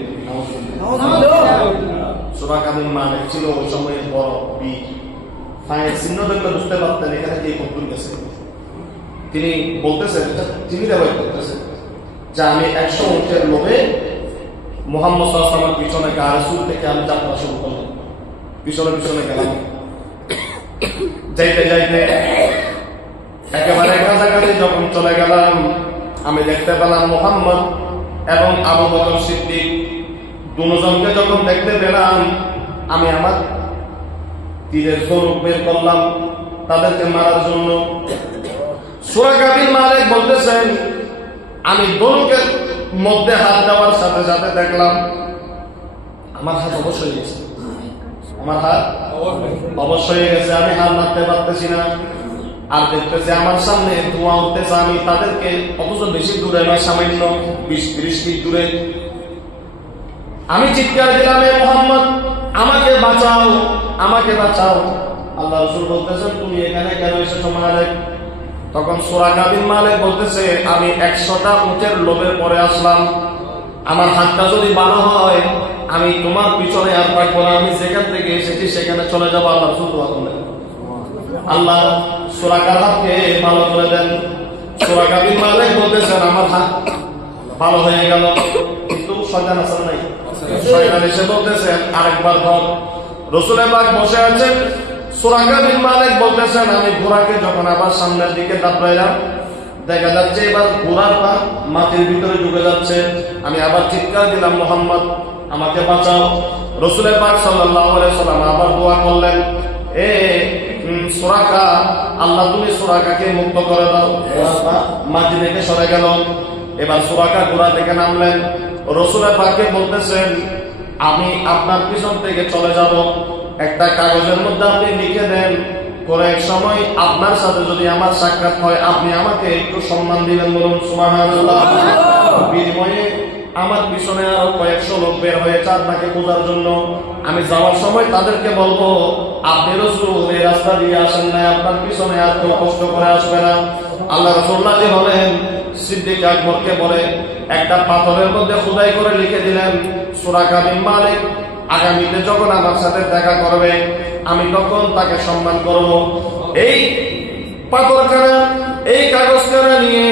সুরাকা বিন মালিক ছিল ওই সময় বড় বীর। পায়ের চিহ্ন দেখলে বুঝতে পারতেন এখানে কে কবুল গেছে। তিনি বলতেছেন, তিনি দাবি করতেছেন যে আমি 100 উটের লোভে মুহাম্মদ সাল্লাল্লাহু আলাইহি ওয়াসাল্লামের পিছনে গারসুল থেকে আমি যাত্রা শুরু করলাম। পিছনে পিছনে গেলাম, যাইতে যাইতে একেবারে কাছাকাছি যখন চলে গেলাম, আমি দেখতে পেলাম মুহাম্মদ এবং আবু বকর সিদ্দিক দুজনকে যখন দেখতে পেলাম, আমি আমার তীরের ধনুক বের করলাম তাদেরকে মারার জন্য। সুরাকা বিন মালিক বলতেছেন আমি ধনুকের মধ্যে হাত দেওয়ার সাথে সাথে দেখলাম আমার হাত অবশ্যই গেছে, আমার হাত অবশ্যই গেছে। আমি হাত নাড়তে পারতেছি না। আর দেখতেছি আমার সামনে ধোঁয়া উঠতেছে। আমি তাদেরকে অথচ বেশি দূরে নয়, সামান্য 20-30 ফিট দূরে। আমি চিৎকার দিলাম, এ মুহাম্মদ আমাকে বাঁচাও, আমাকে বাঁচাও। আল্লাহ রাসূল বলতেছেন তুমি এখানে কেন এসেছো মালিক? তখন সুরাকা বিন মালিক বলতেছে আমি 100টা উটের লোভে পড়ে আসলাম। আমার হাতটা যদি ভালো হয় আমি তোমার পিছনে আর পাইব না, আমি যেখান থেকে এসেছি সেখানে চলে যাবো। আল্লাহ রাসূল দোয়া করলেন, আল্লাহ সুরাকার হাতকে ভালো করে দেন। সুরাকা বিন মালিক বলতেছেন আমার হাত ভালো হয়ে গেল, কিন্তু শয়তান আসল নাই। শয়তান এসে বলতেছেন আরেকবার ধর। রাসূল পাক বসে আছেন, সুরাকা বিন মালিক বলতেছেন আমি ঘোড়াকে যখন আবার সামনের দিকে দাঁড়াইলাম, দেখা যাচ্ছে এবার ঘোড়ার পা মাটির ভিতরে ঢুকে যাচ্ছে। আমি আবার চিৎকার দিলাম মুহাম্মদ আমাকে বাঁচাও। রাসূল পাক সাল্লাল্লাহু আলাইহি সাল্লাম আবার দোয়া করলেন, এ সুরাকা, আল্লাহ তুমি সুরাকাকে মুক্ত করে দাও। মাটি থেকে সরে গেল। এবার সুরাকা ঘোড়া থেকে নামলেন। রাসূল পাককে বলতেছেন আমি আপনার পিছন থেকে চলে যাব, একটা কাগজের মধ্যে আপনি লিখে দেন, পরে এক সময় আপনার সাথে যদি আমার সাক্ষাৎ হয় আপনি আমাকে একটু সম্মান দিবেন, বলুন সুবহানাল্লাহ। বিনিময়ে আমার পিছনে আরো কয়েকশো লোক বের হয়েছে আপনাকে খোঁজার জন্য। আমি যাওয়ার সময় তাদেরকে বলবো আপনি রাসূল এই রাস্তা দিয়ে আসেন না, আপনার পিছনে আর কেউ কষ্ট করে আসবে না। আল্লাহ রাসূলুল্লাহ বলেন সিদ্দিক আকবরকে বলে একটা পাথরের মধ্যে খোদাই করে লিখে দিলেন সুরাকা বিন মালিক আগামীতে যখন আমার সাথে দেখা করবে আমি তখন তাকে সম্মান করব। এই পাথরখানা, এই কাগজখানা নিয়ে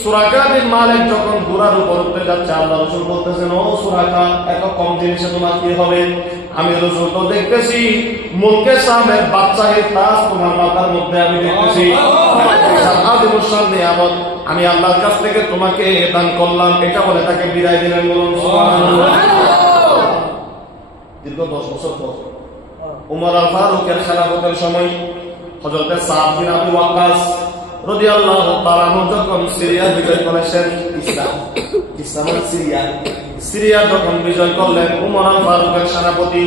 সুরাকা বিন মালিক যখন ঘোড়ার উপর উঠতে যাচ্ছে, আল্লাহ রাসূল বলতেছেন ও সুরাকা, এত কম জিনিসে তোমার কি হবে? আমি রাসূল তো দেখতেছি মুলকে সামের বাদশাহের তাজ তোমার মাথার মধ্যে আমি দেখতেছি। আমি আল্লাহর কাছ থেকে তোমাকে দান করলাম, এটা বলে তাকে বিদায় দিলেন, বলুন সুবহানাল্লাহ। দীর্ঘ 10 বছর পর উমর আল ফারুকের খেলাফতের সময় হযরত সাদ বিন আবু ওয়াক্কাস রাদিয়াল্লাহু তাআলা যখন সিরিয়া বিজয় করেছেন, সিরিয়া যখন বিজয় করলেন, উমর আল ফারুকের সেনাপতি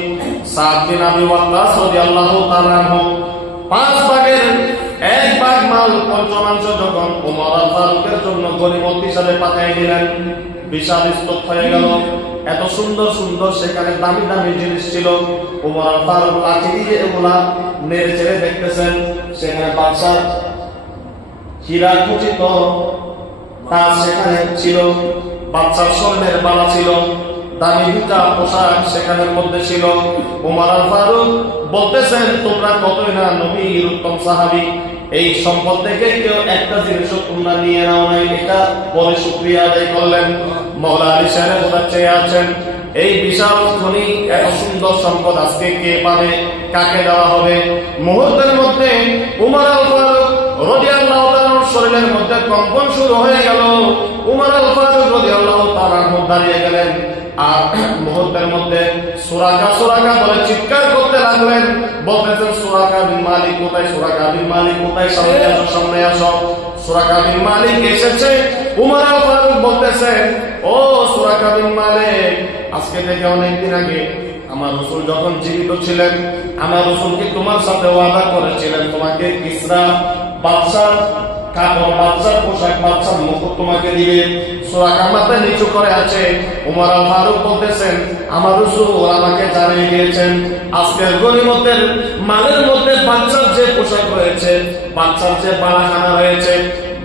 সাদ বিন আবু ওয়াক্কাস রাদিয়াল্লাহু তাআলা 5 ভাগের 1 ভাগ মাল পঞ্চমাংশ যখন উমর আল ফারুকের জন্য গনিমত হিসাবে পাঠিয়ে দিলেন, বিশাল স্তূপ হয়ে গেল। এত সুন্দর সুন্দর সেখানে দামি দামি জিনিস ছিল। উমর আল ফারুক লাঠি দিয়ে এগুলা নেড়ে চেড়ে দেখতেছেন। সেখানে বাদশার হীরা খচিত তাজ সেখানে ছিল, বাদশার স্বর্ণের বালা ছিল, দামি জুতা পোশাক সেখানের মধ্যে ছিল। উমর আল ফারুক বলতেছেন তোমরা কতই না নবীর উত্তম সাহাবী, এই সম্পদ থেকে কেউ একটা জিনিসও তোমরা নিয়ে নাও নাই, এটা বলে শুকরিয়া আদায় করলেন। মাওলা আলী সাহেব বোঝাচ্ছে আছেন এই বিশাল খনি, এত সুন্দর সম্পদ আজকে কে পাবে, কাকে দেওয়া হবে? মুহূর্তের মধ্যে উমর আল ফারুক রাদিয়াল্লাহু তাআলার শরীরের মধ্যে কম্পন শুরু হয়ে গেল। উমর আল ফারুক রাদিয়াল্লাহু তাআলা দাঁড়িয়ে গেলেন, আর মুহূর্তের মধ্যে সুরাকা সুরাকা বলে চিৎকার করতে লাগলেন, বলতেছেন সুরাকা বিন মালিক কোথায়, সুরাকা বিন মালিক কোথায়, সামনে আসো, সামনে আসো। সুরাকা বিন মালিক এসেছে। উমর আল ফারুক বলতেছে ও সুরাকা বিন মালিক, আজকে থেকে অনেকদিন আগে আমার রাসূল যখন জীবিত ছিলেন, আমার রাসূলকে তোমার সাথে ওয়াদা করেছিলেন তোমাকে কিসরা বাদশার কাপড়, বাদশার পোশাক, বাদশার মুকুট তোমাকে দিবে। সুরাকা মাথা নিচু করে আছে। উমর আল ফারুক বলতেছেন আমার রাসূল আমাকে জানিয়ে দিয়েছেন আজকের গনিমতের মালের মধ্যে বাদশার যে পোশাক রয়েছে, বাদশার যে বালাখানা রয়েছে,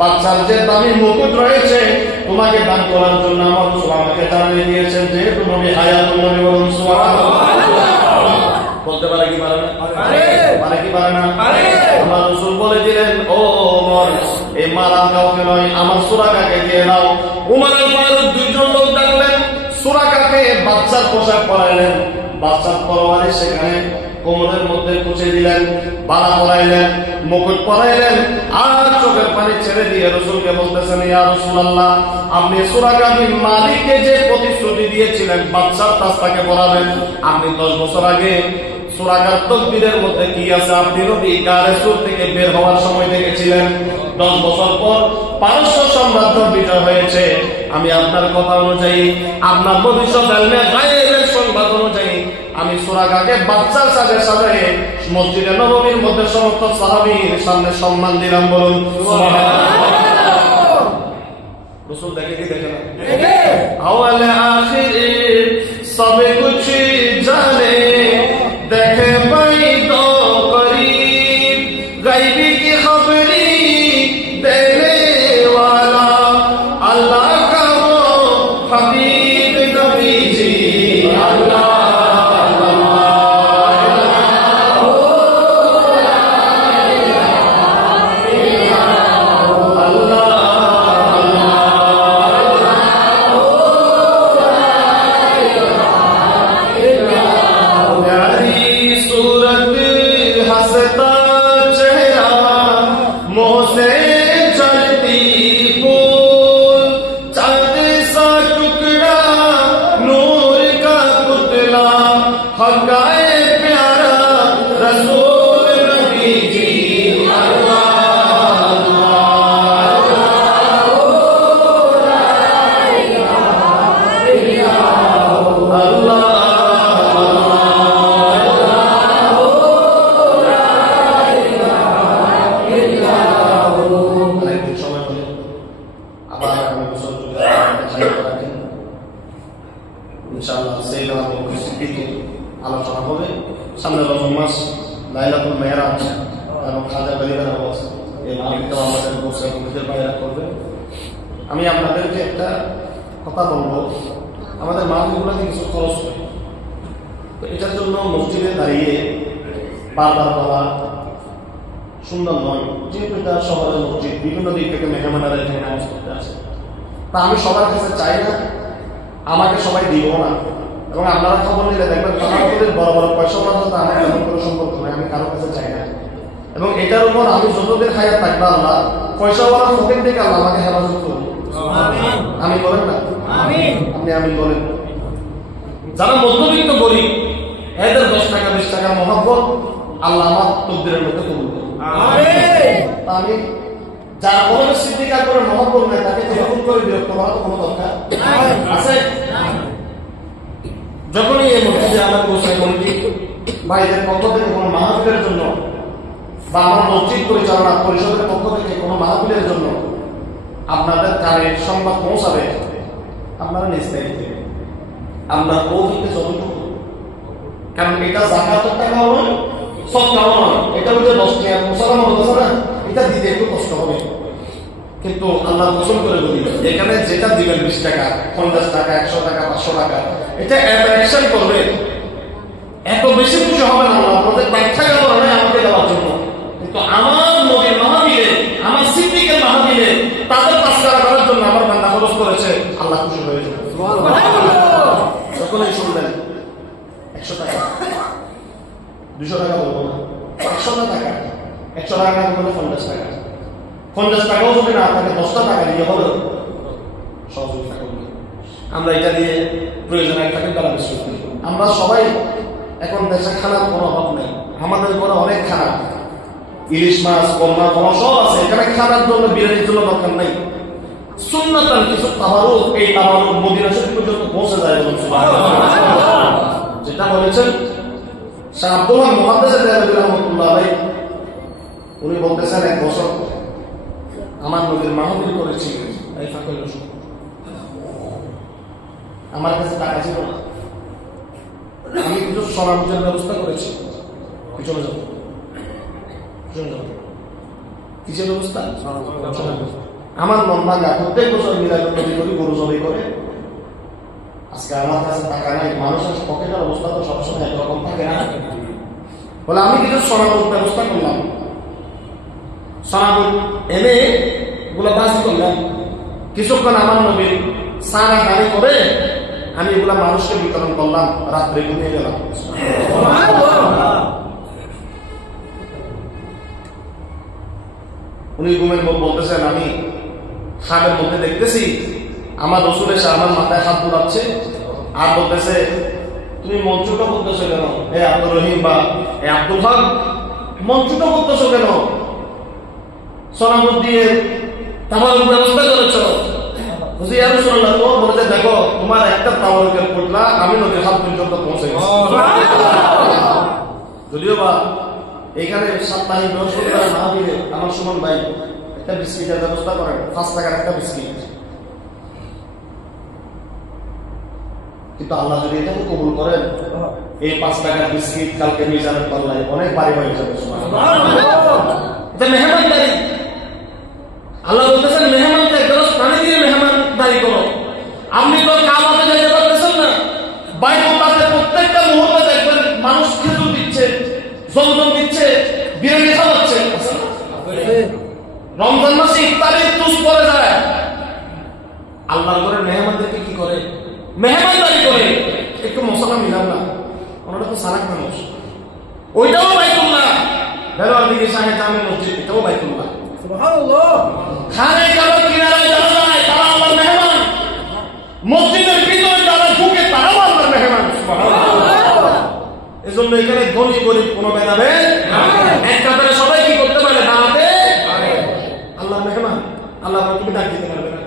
বাদশার যে দামি মুকুট রয়েছে তোমাকে দান করার জন্য আমার রাসূল আমাকে জানিয়ে দিয়েছেন। যেহেতু নবী হায়াত, নবী বলুন সুবহানাল্লাহ। বলতে পারে কি পারে না? পারে কি পারে না? আমার রাসূল বলে দিলেন ও ওমর, এই মাল কাউকে নয়, আমার সুরাকাকে দিয়ে দাও। উমর আল ফারুক 2 জন লোক ডাকলেন, সুরাকাকে বাদশার পোশাক পরাইলেন, বাদশার তরবারি সেখানে কোমরের মধ্যে কুচে দিলেন, বালা পরাইলেন, মুকুট পরাইলেন, আর চোখের পানি ছেড়ে দিয়ে রাসূলকে বলতেছেন ইয়া রাসূলুল্লাহ, আপনি সুরাকা বিন মালিককে যে প্রতিশ্রুতি দিয়েছিলেন বাদশার তাজটাকে পরাবেন, আপনি 10 বছর আগে সুরাকার তকবীরের মধ্যে কি আছে আপনি নবী গারে সুর থেকে বের হওয়ার সময় দেখেছিলেন। 10 বছর পর পারস্য সাম্রাজ্য বিজয় হয়েছে। আমি আপনার কথা অনুযায়ী, আপনার ভবিষ্যৎ ইলমে গায়েবের সংবাদ অনুযায়ী আমি সুরাকাকে বাদশার সাথে সাথে মসজিদে নববীর মধ্যে সমস্ত সাহাবীর সামনে সম্মান দিলাম, বলুন সুবহানাল্লাহ। রাসূল দেখে কি দেখে না? দেখে। আওয়ালে আখিরে সবে কুছ জানে, देखे भाई तो करीब गैबी की खबरी देने वाला अल्लाह का वो हबीब নবীজি আল্লাহ আলোচনা হবে। সামনে রমজান মাস, লাইলাতুল মেরাজ এবং খাজা গরিবের আওয়াজ, এই মালিকটা আমাদের বসে নিজের বাইরা করবে। আমি আপনাদেরকে একটা কথা বলবো, আমাদের মাহফিলগুলোতে কিছু খরচ হয়, তো এটার জন্য মসজিদে দাঁড়িয়ে বারবার বলা সুন্দর নয়, যেহেতু এটা শহরের মসজিদ, বিভিন্ন দিক থেকে মেহমানেরা এখানে নামাজ করতে আসে। তা আমি সবার কাছে চাই না, আমাকে সবাই দিব না, এবং আপনারা খবর নিলে দেখবেন আমাদের বড় বড় পয়সা সাথে আমার এমন কোনো সম্পর্ক নয়, আমি কারোর কাছে চাই না। এবং এটার উপর আমি যতদিন হায়াত থাকবো আল্লাহ পয়সাওয়ালা ফকির থেকে আল্লাহ আমাকে হেফাজত করবে। আমি বলেন না, আপনি আমি বলেন। যারা মধ্যবিত্ত গরিব এদের 10 টাকা 20 টাকা মহব্বত আল্লাহ আমার তকদিরের মধ্যে কবুল করবে। আমি যারা বড় সিদ্দিকা করে মহব্বত নেয় তাকে টেলিফোন করে বিরক্ত করার কোনো দরকার আছে? যখনই এই মসজিদে আমার গোসাই কমিটি ভাইদের পক্ষ থেকে কোনো মাহফিলের জন্য বা আমার মসজিদ পরিচালনা পরিষদের পক্ষ থেকে কোনো মাহফিলের জন্য আপনাদের কানে সংবাদ পৌঁছাবে, আপনারা নিশ্চয়ই দেবেন। আপনার কৌফিকে যতটুকু, কারণ এটা জাকাতের টাকাও নয়, সৎকাও নয়, এটা হচ্ছে 10 টাকা মুসলমান হচ্ছে না, এটা দিতে একটু কষ্ট হবে। কিন্তু আল্লাহ পছন্দ করে বলি, এখানে যেটা দিবেন 20 টাকা 50 টাকা 100 টাকা 500 টাকা, এটা অ্যাট্রাকশন করবে, এত বেশি খুশি হবে না আল্লাহ আপনাদের 5 টাকা করে আমাকে দেওয়ার জন্য। কিন্তু আমার নবীর মাহফিলে, আমার সিদ্দিকের মাহফিলে তাদের 5 টাকা করার জন্য আমার বান্দা খরচ করেছে, আল্লাহ খুশি হয়ে যাবে। সকলেই শুনলেন 100 টাকা 200 টাকা বলবো না, 100 টাকা 100 টাকা না বললে 50 টাকা, 50 টাকাও যদি না থাকে 10 টাকা দিয়ে হলো সহযোগিতা করবে। আমরা এটা দিয়ে প্রয়োজন থাকে তারা বেশি। আমরা সবাই এখন দেশে খানার কোনো অভাব নেই, আমাদের ঘরে অনেক খানা, ইলিশ মাছ কলমা ফলা সব আছে, এখানে খানার জন্য বিরিয়ানির জন্য দরকার নেই। সুন্নাতান কিছু তাবারুক, এই তাবারুক মদিনা শরীফ পর্যন্ত পৌঁছে যায়। যেটা বলেছেন শাহ আব্দুল্লাহ মুহাদ্দিস রাহমাতুল্লাহ আলাইহি, উনি বলতেছেন 1 বছর আমার নবীর মাহফিল করেছি, এই ফাঁকে আমার কাছে টাকা ছিল না, আমি কিছু সমাজের ব্যবস্থা করেছি। পিছনে যাব কিসের ব্যবস্থা? আমার মন ভাঙা, প্রত্যেক বছর মিলাদ নবী করি, গরু জবাই করে। আজকে আমার কাছে টাকা নাই, মানুষের পকেটের অবস্থা তো সবসময় একরকম থাকে না, বলে আমি কিছু সনাবত ব্যবস্থা করলাম, সনাবত এনে এগুলো বাজি করলাম। কিছুক্ষণ আমার নবীর সারা গাড়ি করে আমি এগুলা মানুষকে বিতরণ করলাম, রাত্রে ঘুমিয়ে গেলাম। উনি ঘুমের বলতেছেন, আমি খামের মধ্যে দেখতেছি আমার রসুল এসে আমার মাথায় হাত বুলাচ্ছে আর বলতেছে, তুমি মঞ্চুটা করতেছো কেন? এ আব্দুর রহিম বা এ আব্দুল হক, মঞ্চুটা করতেছো কেন? সনামত দিয়ে তোমার ব্যবস্থা করেছ। বলতে দেখো তোমার একটা তাওয়ারুকের পটলা আমি নদীর হাত পর্যন্ত পৌঁছে গেছি। যদিও বা এখানে সাপ্তাহিক বৃহস্পতিবার না দিলে আমার সুমন ভাই একটা বিস্কিটের ব্যবস্থা করেন, 5 টাকার একটা বিস্কিট। কিন্তু আল্লাহ যদি এটাকে কবুল করেন, এই 5 টাকার বিস্কিট কালকে মিজানের পাল্লায় অনেক বাড়ি হয়ে যাবে। এটা মেহমানদারি। আল্লাহ বলতেছেন মেহমানকে এক গ্লাস পানি দিয়ে মেহমানদারি করো। আপনি তো কাবাতে যেতে পারতেছেন না, বাইতুল্লাহতে প্রত্যেকটা মুহূর্তে দেখবেন মানুষ খেজুর দিচ্ছে, জমজম দিচ্ছে, বিরিয়ানি খাওয়াচ্ছে। রমজান মাসে ইফতারের তুস পড়ে যায়, আল্লাহর ঘরে মেহমানদেরকে কি করে? মেহমানদারি করে। একটু মশলা মিলাম না, ওনারা তো সারাক মানুষ। ওইটাও বাইতুল্লাহ। বেলার দিকে শাহে জামে মসজিদ, এটাও বাইতুল্লাহ। সুবহানাল্লাহ। খানে কাবার কিনারায় যারা যায় তারা আল্লাহর মেহমান, মসজিদের ভিতরে যারা ঢুকে তারাও আল্লাহর মেহমান। সুবহানাল্লাহ। এজন্য এখানে ধনী গরিব কোনো ভেদাভেদ নাই। এক কাতারে সবাই কি করতে পারে? দাঁড়াতে আল্লাহর মেহমান। আল্লাহ তুমি ডাক দিতে পারবে না,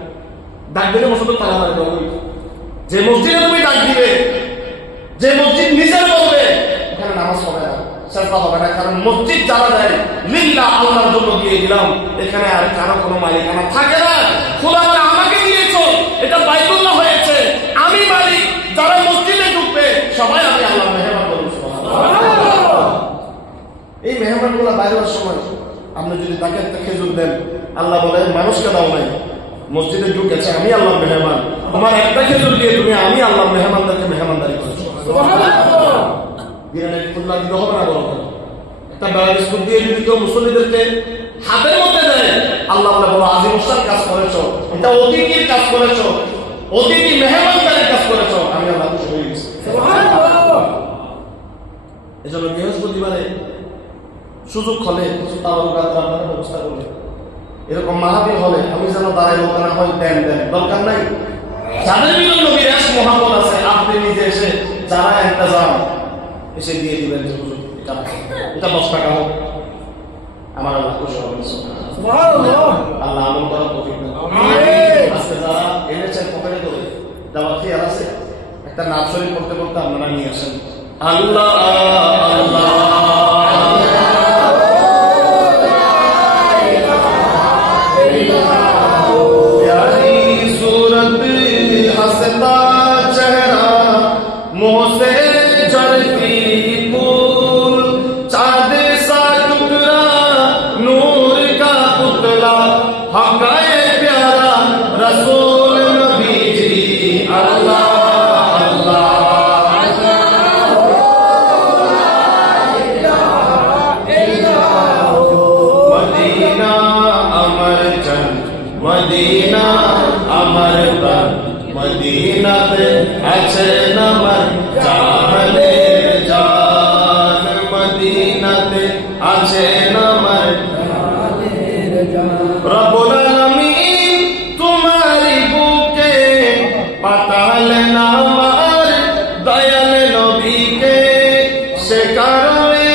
ডাক দিলে মসজিদ তালা মারবে। যে মসজিদে তুমি ডাক দিবে, যে মসজিদ নিজের বলবে, ওখানে নামাজ হবে না, সাজদা হবে না। কারণ মসজিদ যারা দেয় লিল্লাহ, আল্লাহর জন্য দিয়ে দিলাম, এখানে আর কারো কোনো মালিকানা থাকে না। খোদা বলে আমাকে দিয়েছো, এটা বাইতুল্লাহ হয়েছে, আমি মালিক। যারা মসজিদে ঢুকবে সবাই আমি আল্লাহর মেহমান বলবো। এই মেহমান গুলা বাইরের সময় আপনি যদি তাকে একটা খেজুর দেন, আল্লাহ বলে মানুষকে দাও নাই, মসজিদে ঢুকেছে, আমি আল্লাহর মেহমান। তোমার একটা খেজুর দিয়ে তুমি আমি আল্লাহর মেহমানদেরকে মেহমানদারি করেছো। বিরিয়ানি খুল্লা দিতে হবে না, বলো একটা বেলা বিস্কুট দিয়ে যদি কেউ মুসল্লিদেরকে হাতের মধ্যে দেয়, আল্লাহ বলো আজিমুসার কাজ করেছো, এটা অতিথির কাজ করেছো, অতিথি মেহমানদারির কাজ করেছো, আমি আল্লাহ খুশি হয়ে গেছি। এজন্য বৃহস্পতিবারে সুযোগ হলে কিছু তাওয়ার ব্যবস্থা করবে। এরকম মাহফিল হলে আমি যেন দাঁড়াই বলতে না হয় দেন দেন, দরকার নাই। যাদের ভিতরে নবীর এশ মোহাম্মদ আছে, আপনি নিজে এসে যারা একটা যান এসে দিয়ে দিবেন যে হুজুর এটা 10 টাকা হোক, আমার আল্লাহ খুশি হবেন। আল্লাহ আমল করার তৌফিক দেন। আজকে যারা এনেছেন পকেটে করে দেওয়ার খেয়াল আছে, একটা নাম শরীফ করতে করতে আপনারা নিয়ে আসেন। আল্লাহ আল্লাহ हंसता चेहरा मुंह से झड़ती फूल, चाँद सा टुकड़ा नूर का पुतला, हकाए प्यारा रसूल नबी जी। अल्लाह मदीना अमर जन, मदीना अमर बन, मदीनाते আছে নামার জাহানে জান, মদিনাতে আছে নামার রব্বুল আলামিন তোমারি বুকে পাতালেন আমার দয়াল নবীকে, সে কারণে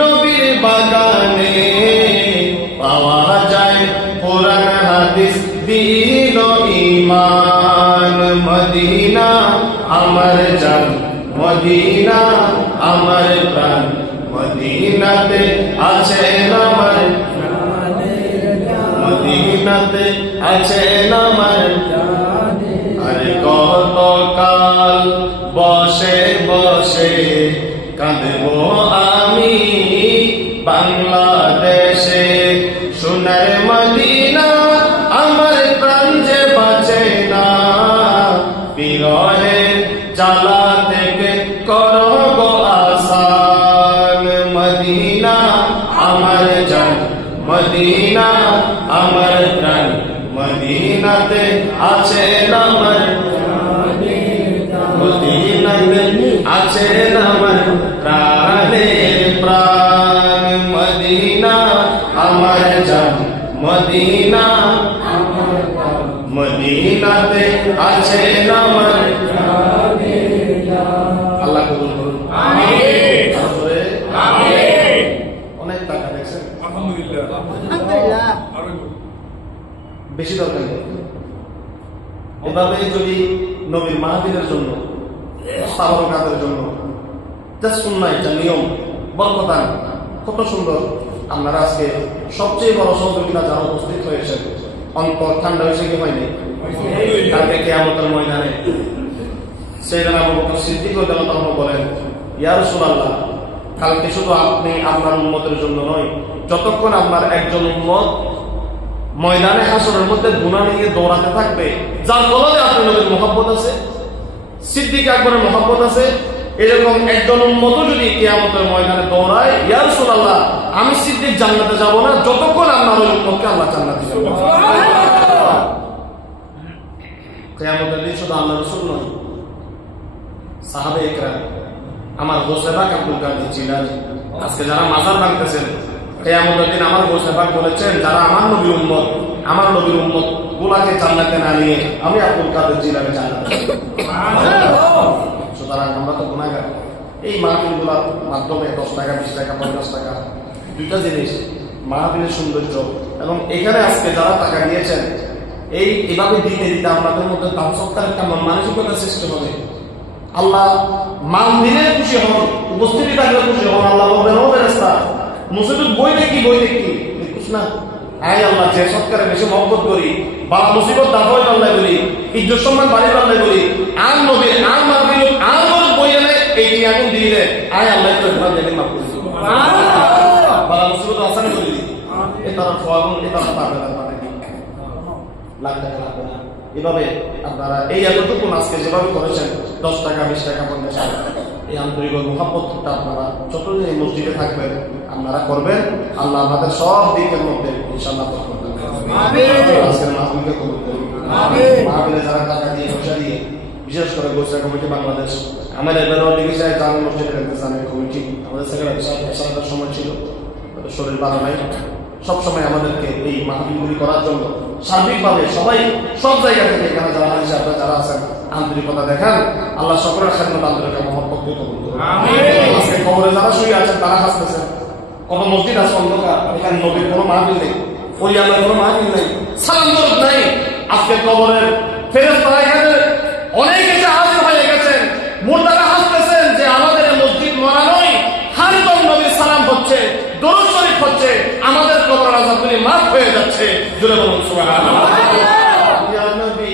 নবীর বাগানে পাওয়া যায় কোরআন হাদিস দীন ও ঈমান। মদিনা আমার জান, মদিনা আমার প্রাণ, মদিনাতে আছে আমার, মদিনাতে আছে আমার। আরে কত কাল বসে বসে কাঁদবো আমি বাংলাদেশে, সোনার মদিনা আমার প্রাণ যে বাঁচে না, বিরহের জ্বালা থেকে করো গো আসান। মদিনা আমার জান, মদিনা আমার প্রাণ, মদিনাতে আছে আমার, মদিনাতে আছে আমার প্রাণের প্রাণ। মদিনা আমার জান, মদিনা মদিনাতে আছে আমার। আল্লাহ কবুল করুন, আমিন। আমিন। অনেক টাকা দেখছেন, আলহামদুলিল্লাহ, আলহামদুলিল্লাহ। বেশি দরকার নেই। এভাবে যদি নবীর মাহফিলের জন্য, সাবরকাতের জন্য, যা সুন্নাহ, যা নিয়ম, বরকতান, কত সুন্দর। আপনারা আজকে সবচেয়ে বড় সহযোগিতা যারা উপস্থিত হয়েছেন, অন্তর ঠান্ডা হয়েছে কি হয়নি? কালকে কিয়ামতের ময়দানে সাইয়েদনা আবু বকর সিদ্দিক রাদিয়াল্লাহু আনহু বলেন, ইয়া রাসূলুল্লাহ, কালকে শুধু আপনি আপনার উম্মতের জন্য নয়, যতক্ষণ আপনার একজন উম্মত ময়দানে হাসরের মধ্যে গুনাহ নিয়ে দৌড়াতে থাকবে, যার কলবে আপনার নবীর মহব্বত আছে, সিদ্দিক আকবরের মহব্বত আছে, এরকম একজন উম্মত যদি কিয়ামতের ময়দানে দৌড়ায়, ইয়া রাসূলুল্লাহ আমি সিদ্দিক জান্নাতে যাব না যতক্ষণ আপনার ওই উম্মতকে আল্লাহ জান্নাতে যাবে। কিয়ামতের দিন শুধু আল্লাহ রাসূল নয়, সাহাবায়ে কেরাম, আমার গৌসে পাক আব্দুল কাদের জিলানী, আজকে যারা মাজার ভাঙতেছেন, কিয়ামতের দিন আমার গৌসে পাক বলেছেন যারা আমার নবীর উম্মত, আমার নবীর উম্মত গুলাকে জান্নাতে না নিয়ে আমি আব্দুল কাদের জিলানী জান্নাতে যাব। সুতরাং আমরা তো গুনাহগার। এই মাহফিলগুলোর মাধ্যমে 10 টাকা 20 টাকা 50 টাকা দুইটা জিনিস, মাহফিলের সৌন্দর্য এবং এখানে আজকে যারা টাকা দিয়েছেন এইভাবে দিতে দিতে আমাদের মধ্যে তামসত্তার একটা মানসিকতা সৃষ্টি হবে। আল্লাহ মাল দিলে খুশি হন, উপস্থিতি থাকলে খুশি হন। আল্লাহ বলবেন ও ফেরেশতা মুসিবত বই দেখি দেখুস না, আয় আল্লাহ যে সৎকারে বেশি মহব্বত করি, বালা মুসিবত দাফাই আল্লাহ বলি, ইজ্জত সম্মান বাড়ির আল্লাহ বলি, আর নবী আর মাহফিল আর বই এনে এইটি এখন দিলে আয় আল্লাহ তো ইসলাম দেখে মাফ করে দিই, বালা মুসিবত আসানি করে দিই। এটা ফল এটা পাবে না, লাখ টাকা লাগবে না। এভাবে আপনারা এই এতটুকু আজকে যেভাবে করেছেন 10 টাকা 20 টাকা 50 টাকা, এই আন্তরিক মহব্বতটা আপনারা যতদিন এই মসজিদে থাকবেন আপনারা করবেন। আল্লাহ আমাদের সব দিকের মধ্যে ইনশাআল্লাহ বরকত দান করুন। আজকের মাহফিলকে কবুল করুন। মাহফিলে যারা টাকা দিয়ে পয়সা দিয়ে, বিশেষ করে গোসা কমিটি বাংলাদেশ, আমাদের বেরোয়ালি বিষয়ে জামে মসজিদের ইন্তজামের কমিটি, আমাদের সেক্রেটারি সময় ছিল, শরীর ভালো নাই, সবসময় আমাদেরকে এই মাহফিলগুলি করার জন্য সার্বিকভাবে সবাই সব জায়গা থেকে এখানে যারা আছে আপনারা যারা আছেন আন্তরিকতা দেখান। আল্লাহ সকলের খেদমত আন্তরিক মহব্বত দিয়ে কবুল করুন। আজকে কবরে যারা শুয়ে আছেন তারা হাসতেছেন। কত মসজিদ আছে অন্ধকার, এখানে নবীর কোনো মাহফিল নেই, ওলিয়াদের কোনো মাহফিল নেই, সালাম দরুদ নাই। আজকে কবরের ফেরেশতারা এখানে অনেক এসে হাজির হয়ে গেছেন, মুর্দারা হাসতেছেন যে আমাদের মসজিদ মরা নয়, হারিদম নবীর সালাম হচ্ছে, দরুদ শরীফ হচ্ছে, আমাদের কবরের আযাবগুলি মাফ হয়ে যাচ্ছে। জোরে বলুন সুবহানাল্লাহ। ইয়া নবী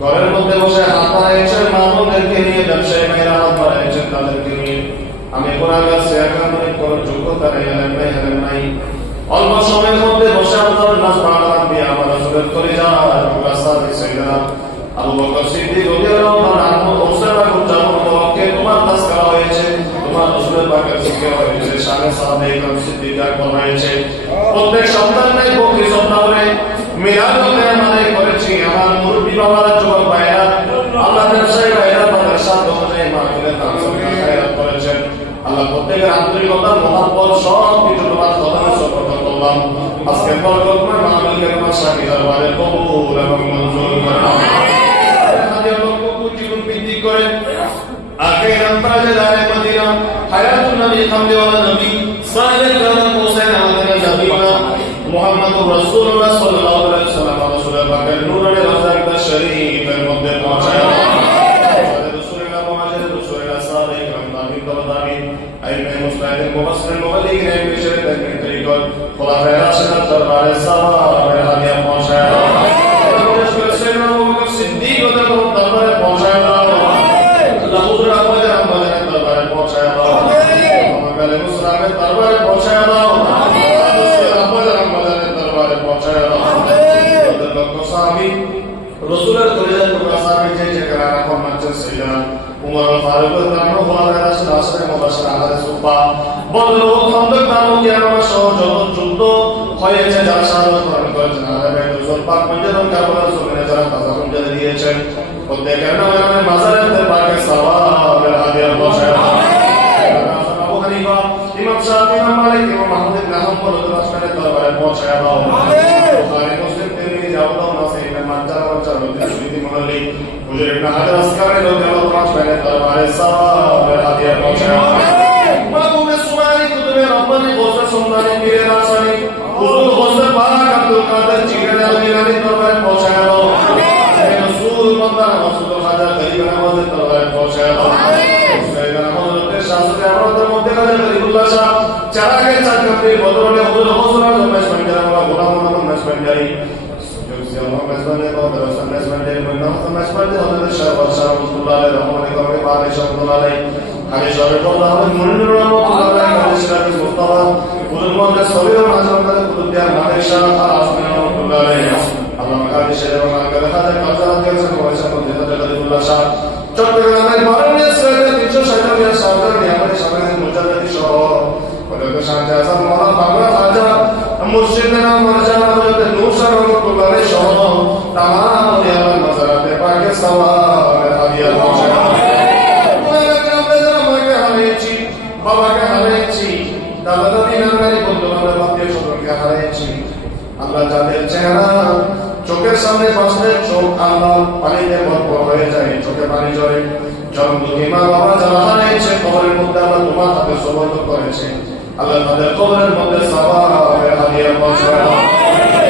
ঘরের মধ্যে বসে হাত বাড়াইছেন, মামুনদেরকে নিয়ে, ব্যবসায়ী ভাইরা হাত বাড়াইছেন তাদেরকে নিয়ে। আমি গুনাহগার সেয়াকামনে কোন যোগ্যতা নেই, হেলেন নাই। অল্প সময়ের মধ্যে বসে আল্লাহর নাম পাঠ দিয়ে আমার রাসূলের কলিজা এবং রাসূলের সাইয়েদনা আবু বকর সিদ্দিক রাদিয়াল্লাহু আনহু ওসরা কুতাবকে তোমার দাস করা হয়েছে, তোমার রাসূলের পাকের জিকির হয়েছে, শানে সাহাবায়ে کرام সিদ্দিকরা করা হয়েছে। প্রত্যেক সন্তান নাই বকরি সন্তানে মিলাদ আমাদের করেছি। আমার মুরব্বী বাবারা, যুবক ভাইরা, আল্লাহ ব্যবসায়ী ভাইরা তাদের সাথে অনুযায়ী মাহফিলের নাম খায়রাত করেছেন। আল্লাহ প্রত্যেকের আন্তরিকতা, মহব্বত সব কিছু তোমার কদমে সুপর্দ করলাম। আজকে বরকতময় মাহফিলকে তোমার শাহী দরবারে কবুল এবং মঞ্জুর করে নাও। হাদিয়া বরকত জীবন বৃদ্ধি করে আখিরাত তাজদারে মদিনা হায়াতুন নবী কামলিওয়ালা নবী সাল্লাল্লাহু আলাইহি ওয়াসাল্লাম আমাদের নবীনা মুহাম্মদুর রাসূলুল্লাহ সাল্লাল্লাহু আলাইহি ওয়াসাল্লাম রাসূলের পাকের নূরের রাজাকদা শরীফের মধ্যে পৌঁছায়। রাসূলুল্লাহ মুহাজির রাসূলুল্লাহ সাল্লাল্লাহু আলাইহি ওয়াসাল্লাম আইনে মুসলিম মুফাসসির মুবাল্লিগিন এই বিষয়ে তাদের তরিকত খোলাফায়ে রাশিদিন দরবারে সাহাবায়ে হাদিয়া পৌঁছায়। রাসূল সাল্লাল্লাহু আলাইহি ওয়াসাল্লাম সিদ্দিক দরবারে পৌঁছায়। আল্লাহ হুজুর আমাদের দরবারে পৌঁছায় দাও। আমাদের মুসলিমের দরবারে পৌঁছায় দাও। রসুলের কলিজার টুকরা সাহাবী যে যেখানে রাখুন মানছেন সাইয়েদনা উমর ফারুক রাদিয়াল্লাহু আনহু রাসূল আসরে মুবাশশির আলাইহিস সুফা বদর ও খন্দক নামক ইয়ামা সহ যত যুদ্ধ হয়েছে যারা শাহাদাত বরণ করেছেন, আলাদা দুজন পাক মঞ্জিল কারবালার জমিনে যারা তাজা মঞ্জিল দিয়েছেন, প্রত্যেকের নামে মাজারের পাকে সওয়াবের হাদিয়া পৌঁছায়। আবু হানিফা, ইমাম শাফিঈ, ইমাম মালিক, ইমাম আহমদ ইবনে হাম্বল রাসূলের দরবারে পৌঁছায় দাও। বুখারী, মুসলিম, তিরমিজি, আবু দাউদ, নাসাঈ, মাজ্জা ও চারমতি সুন্নি মুহাল্লি হুজুর ইবনে হাজার আসকারী রাদিয়াল্লাহু আনহু দরবারে সওয়াবের হাদিয়া পৌঁছায়। মাহবুব সুমারি কুতুবে রহমানি গোসে সুন্নানি পীরে রাসানি হুজুর গোসে পাক আব্দুল কাদের জিলানী আল-জিলানী দরবারে পৌঁছায় দাও আমিন রাসূল বান্দা রাসূল হাজার গরিবের আমাদের দরবারে পৌঁছায় দাও আমিন সাইয়েদনা আমাদের শাস্ত্রে আমাদের মধ্যে কাজে গরিবুল্লাহ শাহ চারাগে চাকরি বদলে হুজুর হুজুর জমাইশ বান্দারা আমরা গোলাম Mohammad মাসবান্দারি Allah Mesbande Baba Rasul Mesbande Munna Mesbande Hazrat Shah Shah Rasulullah Rahman Rahim Bari Shahullah Ali Shah Rasulullah Munir Rahmatullah Ali Shah Mustafa Ulama Sabir Azam Qutbiya Maisha Asmi Rahmatullah Allah Ali Shah Rahman Rahim Kazaran Kazaran Waisa Rasulullah Shah চট্টগ্রামের মাননীয় সৈয়দ 347 সালের নিয়ামতের সামনে মুজাদ্দিদ সহ হযরত শাহজাহান আযম মাওলানা বাংলা খাজা মুর্শিদানা মারজানা হযরত নূর শাহ রহমাতুল্লাহ আলাইহি সহ तमाम নিয়ামত মাজারাতে পাকে সওয়াবের হাদিয়া পৌঁছায় আমরা যারা মাকে হারিয়েছি বাবাকে হারিয়েছি দাদা দাদি নানার বন্ধু বান্ধব আত্মীয় স্বজনকে হারিয়েছি আল্লাহ যাদের চেহারা চোখের সামনে বাঁচলে চোখ আল্লাহ পানিতে ভরপুর হয়ে যায় চোখে পানি ঝরে জন্মদুঃখী মা বাবা যারা হারিয়েছে কবরের মধ্যে আল্লাহ তোমার হাতে সুবর্ণ করেছে আল্লাহ তাদের কবরের মধ্যে সওয়াবের হাদিয়া পৌঁছায়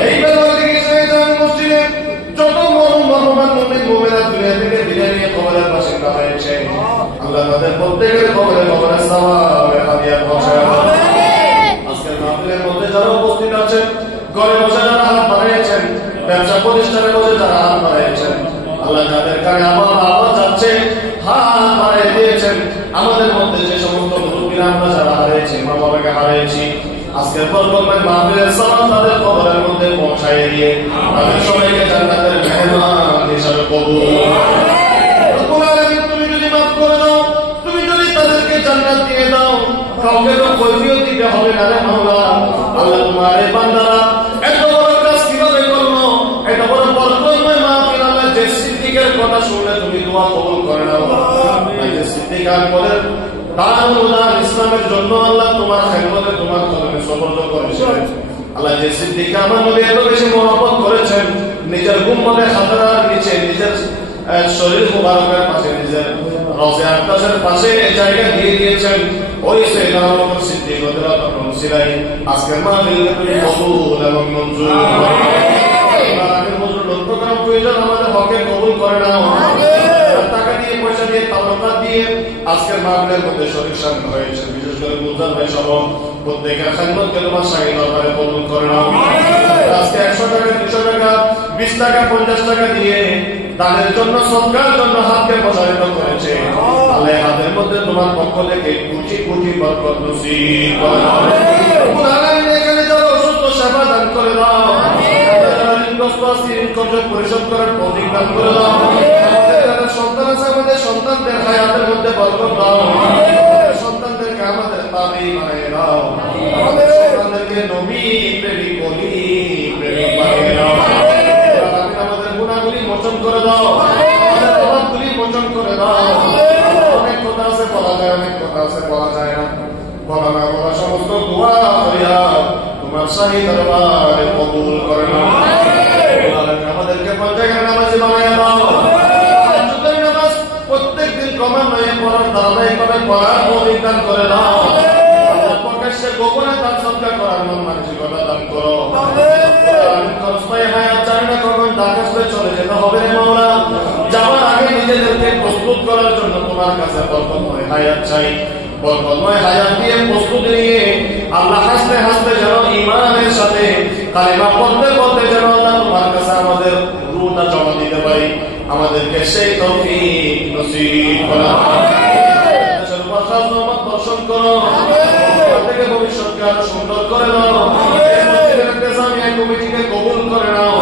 এই বেলা থেকে শহীদান মসজিদে যত মরহুমান মুমিন মুমিনা দুনিয়া থেকে বিদায় নিয়ে কবরের বাসিন্দা হয়েছে আল্লাহ তাদের প্রত্যেকের কবরের সওয়াবের হাদিয়া পৌঁছায় আজকের মাহফিলের মধ্যে যারা উপস্থিত আছেন ঘরে বসে যারা হাত বাড়িয়েছেন ব্যবসা প্রতিষ্ঠানে বসে যারা হাত বাড়িয়েছেন আল্লাহ যাদের কানে আমার আওয়াজ যাচ্ছে হাত বাড়িয়ে দিয়েছেন আমাদের মধ্যে যে সমস্ত মুরব্বীরা আমরা যারা হারিয়েছি মা বাবাকে হারিয়েছি আজকের বরকতময় মাহফিলের সওয়াব তাদের কবরের মধ্যে পৌঁছায় দিয়ে তাদের সবাইকে জান্নাতের মেহমান হিসেবে কবুল রব্বুল আলামিন তুমি যদি মাফ করে দাও তুমি যদি তাদেরকে জান্নাত দিয়ে দাও কাউকে তো কৈফিয়ত দিতে হবে না রে মাওলা আল্লাহ তোমার এই বান্দারা এত বড় কাজ কিভাবে করলো এত বড় বরকতময় মাহফিল আল্লাহ যে সিদ্দিকের কথা শুনলে তুমি দোয়া কবুল করে নাও আমিন যে সিদ্দিক আকবরের দারুল ইসলামের জন্য আল্লাহ তোমার খেদমতে তোমার কদমে সুপর্দ করেছেন আল্লাহ যে সিদ্দিক আমার নবী এত বেশি মহব্বত করেছেন নিজের গুম্বদে খাতরার নিচে নিজের শরীর মুবারকের পাশে নিজের রওজা আকদাসের পাশে জায়গা দিয়ে দিয়েছেন ওই সাইয়েদনা আবু বকর সিদ্দিক রাদিয়াল্লাহু আনহু সিলাই আজকের মাহফিলে তুমি কবুল এবং মঞ্জুর আল্লাহর মঞ্জুর লক্ষ্য করা প্রয়োজন আমাদের হকে কবুল করে নাও টাকা দিয়ে পয়সা দিয়ে তাওয়াক্কাল দিয়ে আজকের মাহফিলের মধ্যে শরীক শামিল হয়েছে বিশেষ করে মুজাদ ভাই সহ প্রত্যেকের খেদমতকে তোমার শাহী দরবারে কবুল করে নাও আজকে 100 টাকা 200 টাকা 20 টাকা 50 টাকা দিয়ে দানের জন্য সদকার জন্য হাতকে প্রসারিত করেছে আল্লাহ হাতের মধ্যে তোমার পক্ষ থেকে কোটি কোটি বরকত নসিব করে দাও রব্বুল আলামিন এখানে যারা অসুস্থ সেবা দান করে দাও যারা ঋণগ্রস্ত আছে ঋণ কর্জ পরিশোধ করার তৌফিক দান করে দাও আমাদের যারা সন্তান আছে আমাদের সন্তানদের হায়াতের মধ্যে বরকত দাও সন্তানদেরকে আমাদের তাবেঈ বানিয়ে দাও আমাদের সন্তানদেরকে নবী প্রেমিক ওলি প্রেমিক বানিয়ে দাও আমাদের গুনাহগুলি মোচন করে দাও আমাদের পাপগুলি মোচন করে দাও অনেক কথা আছে বলা যায় অনেক কথা আছে বলা যায় না বলা না বলা সমস্ত দোয়া করিয়া তোমার শাহী দরবারে কবুল করে নাও আমাদেরকে পঞ্চায়েত নামাজি বানিয়ে দাও তাহাজ্জুদের নামাজ প্রত্যেকদিন ক্রমান্বয়ে পড়ার ধারাবাহিকভাবে পড়ার তৌফিক দান করে দাও প্রকাশ্যে গোপনে দান সদকা করার মন মানসিকতা দান করো চলে যেতে হবে রে মাওলা যাওয়ার আগে নিজেদেরকে প্রস্তুত করার জন্য তোমার কাছে বরকতময় হায়াত চাই বরকতময় হায়াত দিয়ে প্রস্তুতি নিয়ে আল্লাহ হাসতে হাসতে যেন ঈমানের সাথে কালিমা পড়তে পড়তে যেন আল্লাহ তোমার কাছে আমাদের রূহটা জমা দিতে পারি আমাদেরকে সেই তৌফিক নসিব করো দেশের উপর খাস রহমত বর্ষণ করো থেকে ভবিষ্যৎকে আরো সুন্দর করে দাও এই মসজিদের ইন্তেজামিয়া কমিটিকে কবুল করে নাও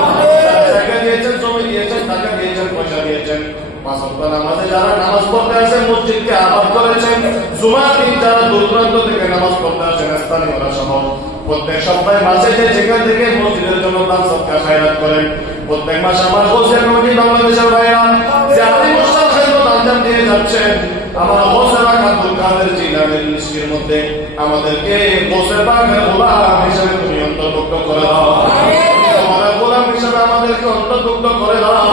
জায়গা দিয়েছেন জমি দিয়েছেন টাকা দিয়েছেন পয়সা দিয়েছেন পাঁচ ওয়াক্ত নামাজে যারা নামাজ পড়তে আসেন মসজিদকে আবাদ করেছেন জুমার দিন যারা দূর দূরান্ত থেকে নামাজ পড়তে আসেন স্থানীয়রা সহ প্রত্যেক সপ্তাহে মাসে যেখান থেকে মসজিদের জন্য দান সদকা খায়রাত করেন প্রত্যেক মাসে আমার হোসেন কমিটি বাংলাদেশের ভাইরা যে আলিমুল শাহ খেদমত আঞ্জাম দিয়ে যাচ্ছেন আমার হোসেন আব্দুল কাদের জিলানীর লিস্টের মধ্যে আমাদেরকে হোসেন পাকের গোলাম হিসেবে তুমি অন্তর্ভুক্ত করে দাও আমার গোলাম হিসেবে আমাদেরকে অন্তর্ভুক্ত করে দাও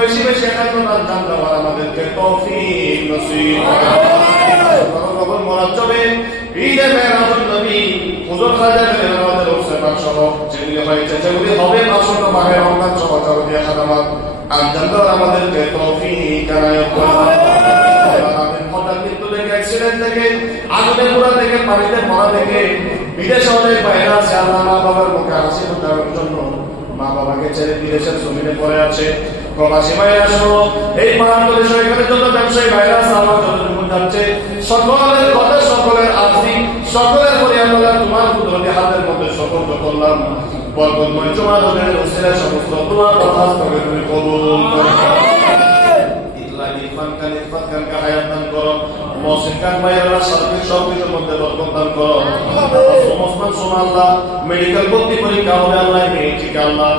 বেশি বেশি খেদমত আঞ্জাম দেওয়ার আমাদেরকে তৌফিক নসিব করো। মরাজ্জবে ঈদে মেহরাজ হুজুর খাজা আমাদের হোসেন সহ যেগুলি হয়েছে যেগুলি হবে আসন্ন মাহের রমজান সহ যাবতীয় খাদামাত আঞ্জাম দেওয়ার আমাদেরকে তৌফিক আনায়াত করুন। হঠাৎ মৃত্যু থেকে, অ্যাক্সিডেন্ট থেকে, আগুনের পোড়া থেকে, পানিতে মরা থেকে, বিদেশে অনেক বাইরে আছে আল্লাহ মা বাবার মুখে হাসি ফোটানোর জন্য মা বাবাকে ছেড়ে বিদেশের জমিনে পড়ে আছে। প্রবাসী ভাইরা সহ এই পাহাড় দেশে এখানে যত ব্যবসায়ী ভাইরা আছে আমার যতটুকু যাচ্ছে সকলের কথা, সকলের আর্থিক, সকলের পরিয়াল্লাহ তোমার কুদরতি হাতের মধ্যে সকল করলাম। বরকতময় জমা ধরে রসিলের সমস্ত তোমার দরখাস্ত তুমি কবুল করো। ইরফান খানকে হায়াত দান করো। মহসিন খান ভাইয়েরা সার্বিক সবকিছুর মধ্যে বরকত দান করো। ওসমান সোনা আল্লাহ মেডিকেল ভর্তি পরীক্ষা হবে আল্লাহ, মেয়েটিকে আল্লাহ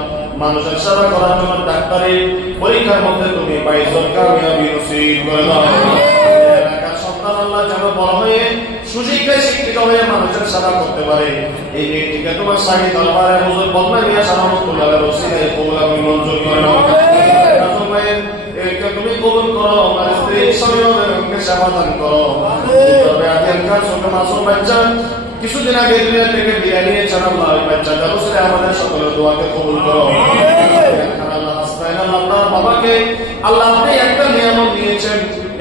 মানুষের সেবা করার জন্য ডাক্তারি পরীক্ষার মধ্যে তুমি 22 জন কামিয়াবি নসিব করে দাও। এলাকার সন্তান আল্লাহ যেন বড় হয়ে সুশিক্ষায় শিক্ষিত হয়ে মানুষের সেবা করতে পারে। এই মেয়েটিকে তোমার শাহী দরবারে হুজুর বদনা নিয়ে সালামতুল্লাহ রসিলায় কবুল আমি মঞ্জুর করে নাও। তুমি কবুল করো, আমার স্ত্রী স্বামীকে সেবা দান করো। ছোট মাসুম বাচ্চা কিছুদিন আগে দুনিয়া থেকে বিদায় নিয়েছেন আল্লাহ, ওই বাচ্চাটা রসিলে আমাদের সকলের দোয়াকে কবুল করো। আল্লাহ বাবাকে আল্লাহ আপনি একটা নিয়ামত দিয়েছেন,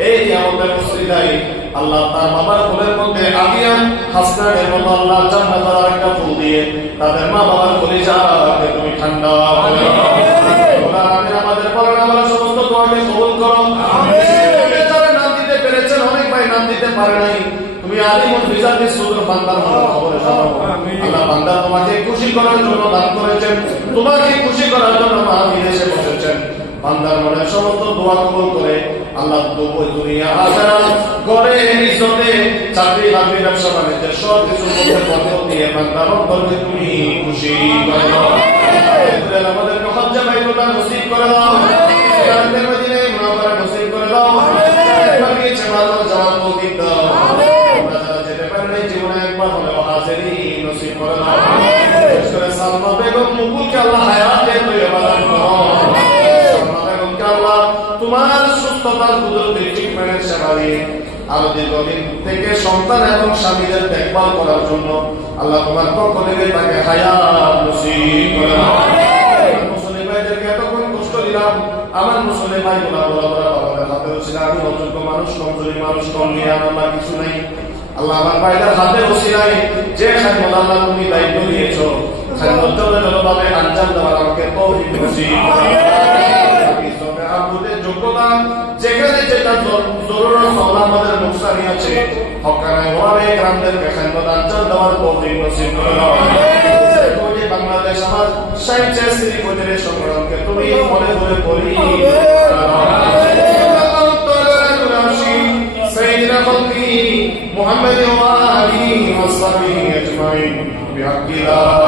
এই নিয়ামতের রসিলায় আল্লাহ তার বাবার ফুলের মধ্যে আবিয়ান হাসনানের মতো আল্লাহ জান্নাতের আরেকটা ফুল দিয়ে তাদের মা বাবার কলিজাকে তুমি ঠান্ডা করে আমাদের পড়ানোর সমস্ত দোয়াকে কবুল করো। যারা নাম দিতে পেরেছেন, অনেক ভাই নাম দিতে পারে নাই, তুমি আলিমুল ফিজাতি সুদূর বান্দার খবরে জানো। আল্লাহ বান্দা তোমাকে খুশি করার জন্য দান করেছেন, তোমাকে খুশি করার জন্য মা বিদেশে বসেছেন। বান্দার মনের সমস্ত দোয়া কবুল করে আল্লাহ দুনিয়া আখিরাত গড়ে ইজ্জতে চাকরি বাকরি ব্যবসা বাণিজ্য সব কিছুর মধ্যে বরকত দিয়ে বান্দার অন্তরকে তুমি খুশি করে দাও। আমাদেরকে হজ্জে বাইতুল্লাহ নসিব করে দাও, মদিনায় মুনাওয়ারা নসিব করে দাও, যাওয়ার তৌফিক দাও। আমরা যারা যেতে পারি নাই জীবনে একবার হলেও হাজিরি নসিব করে দাও। বিশেষ করে সালমা বেগম মুকুলকে আল্লাহ হায়াতে তৈয়বা দান করো। সালমা বেগমকে আল্লাহ তোমার সুস্থতার কুদরতি ট্রিটমেন্টের সেবা দিয়ে আরো দীর্ঘদিন থেকে সন্তান এবং স্বামীদের দেখভাল করার জন্য আল্লাহ তোমার পক্ষ থেকে তাকে হায়াত নসিব করে দাও। মুসলিম ভাইদেরকে এতক্ষণ কষ্ট দিলাম, আমার মুসলিম ভাই গুলা বলা বলা বাবাদের হাতেও ছিল, আমি অযোগ্য মানুষ, কমজোরি মানুষ, কম নিয়ে আমার কিছু নাই। আল্লাহ আমার ভাইদের হাতে বসিলাই যে খাদ্য আল্লাহ তুমি দায়িত্ব দিয়েছ খাদ্যভাবে আঞ্জাম দেওয়ার আমাকে তৌফিক নসিব করে দাও। যোগ্যতা যেখানে যেটা জরুরত মাওলা আমাদের নুকসানি আছে হকানায় ওয়াবে গ্রামদেরকে খাদ্য আঞ্জাম দেওয়ার তৌফিক নসিব করে দাও। বাংলাদেশ আমার সাহিত্যের শ্রী কোজের সংগ্রামকে তুমি মনে করে করি سيدنا خلقه محمد وآله وصحبه أجمعين بحق الله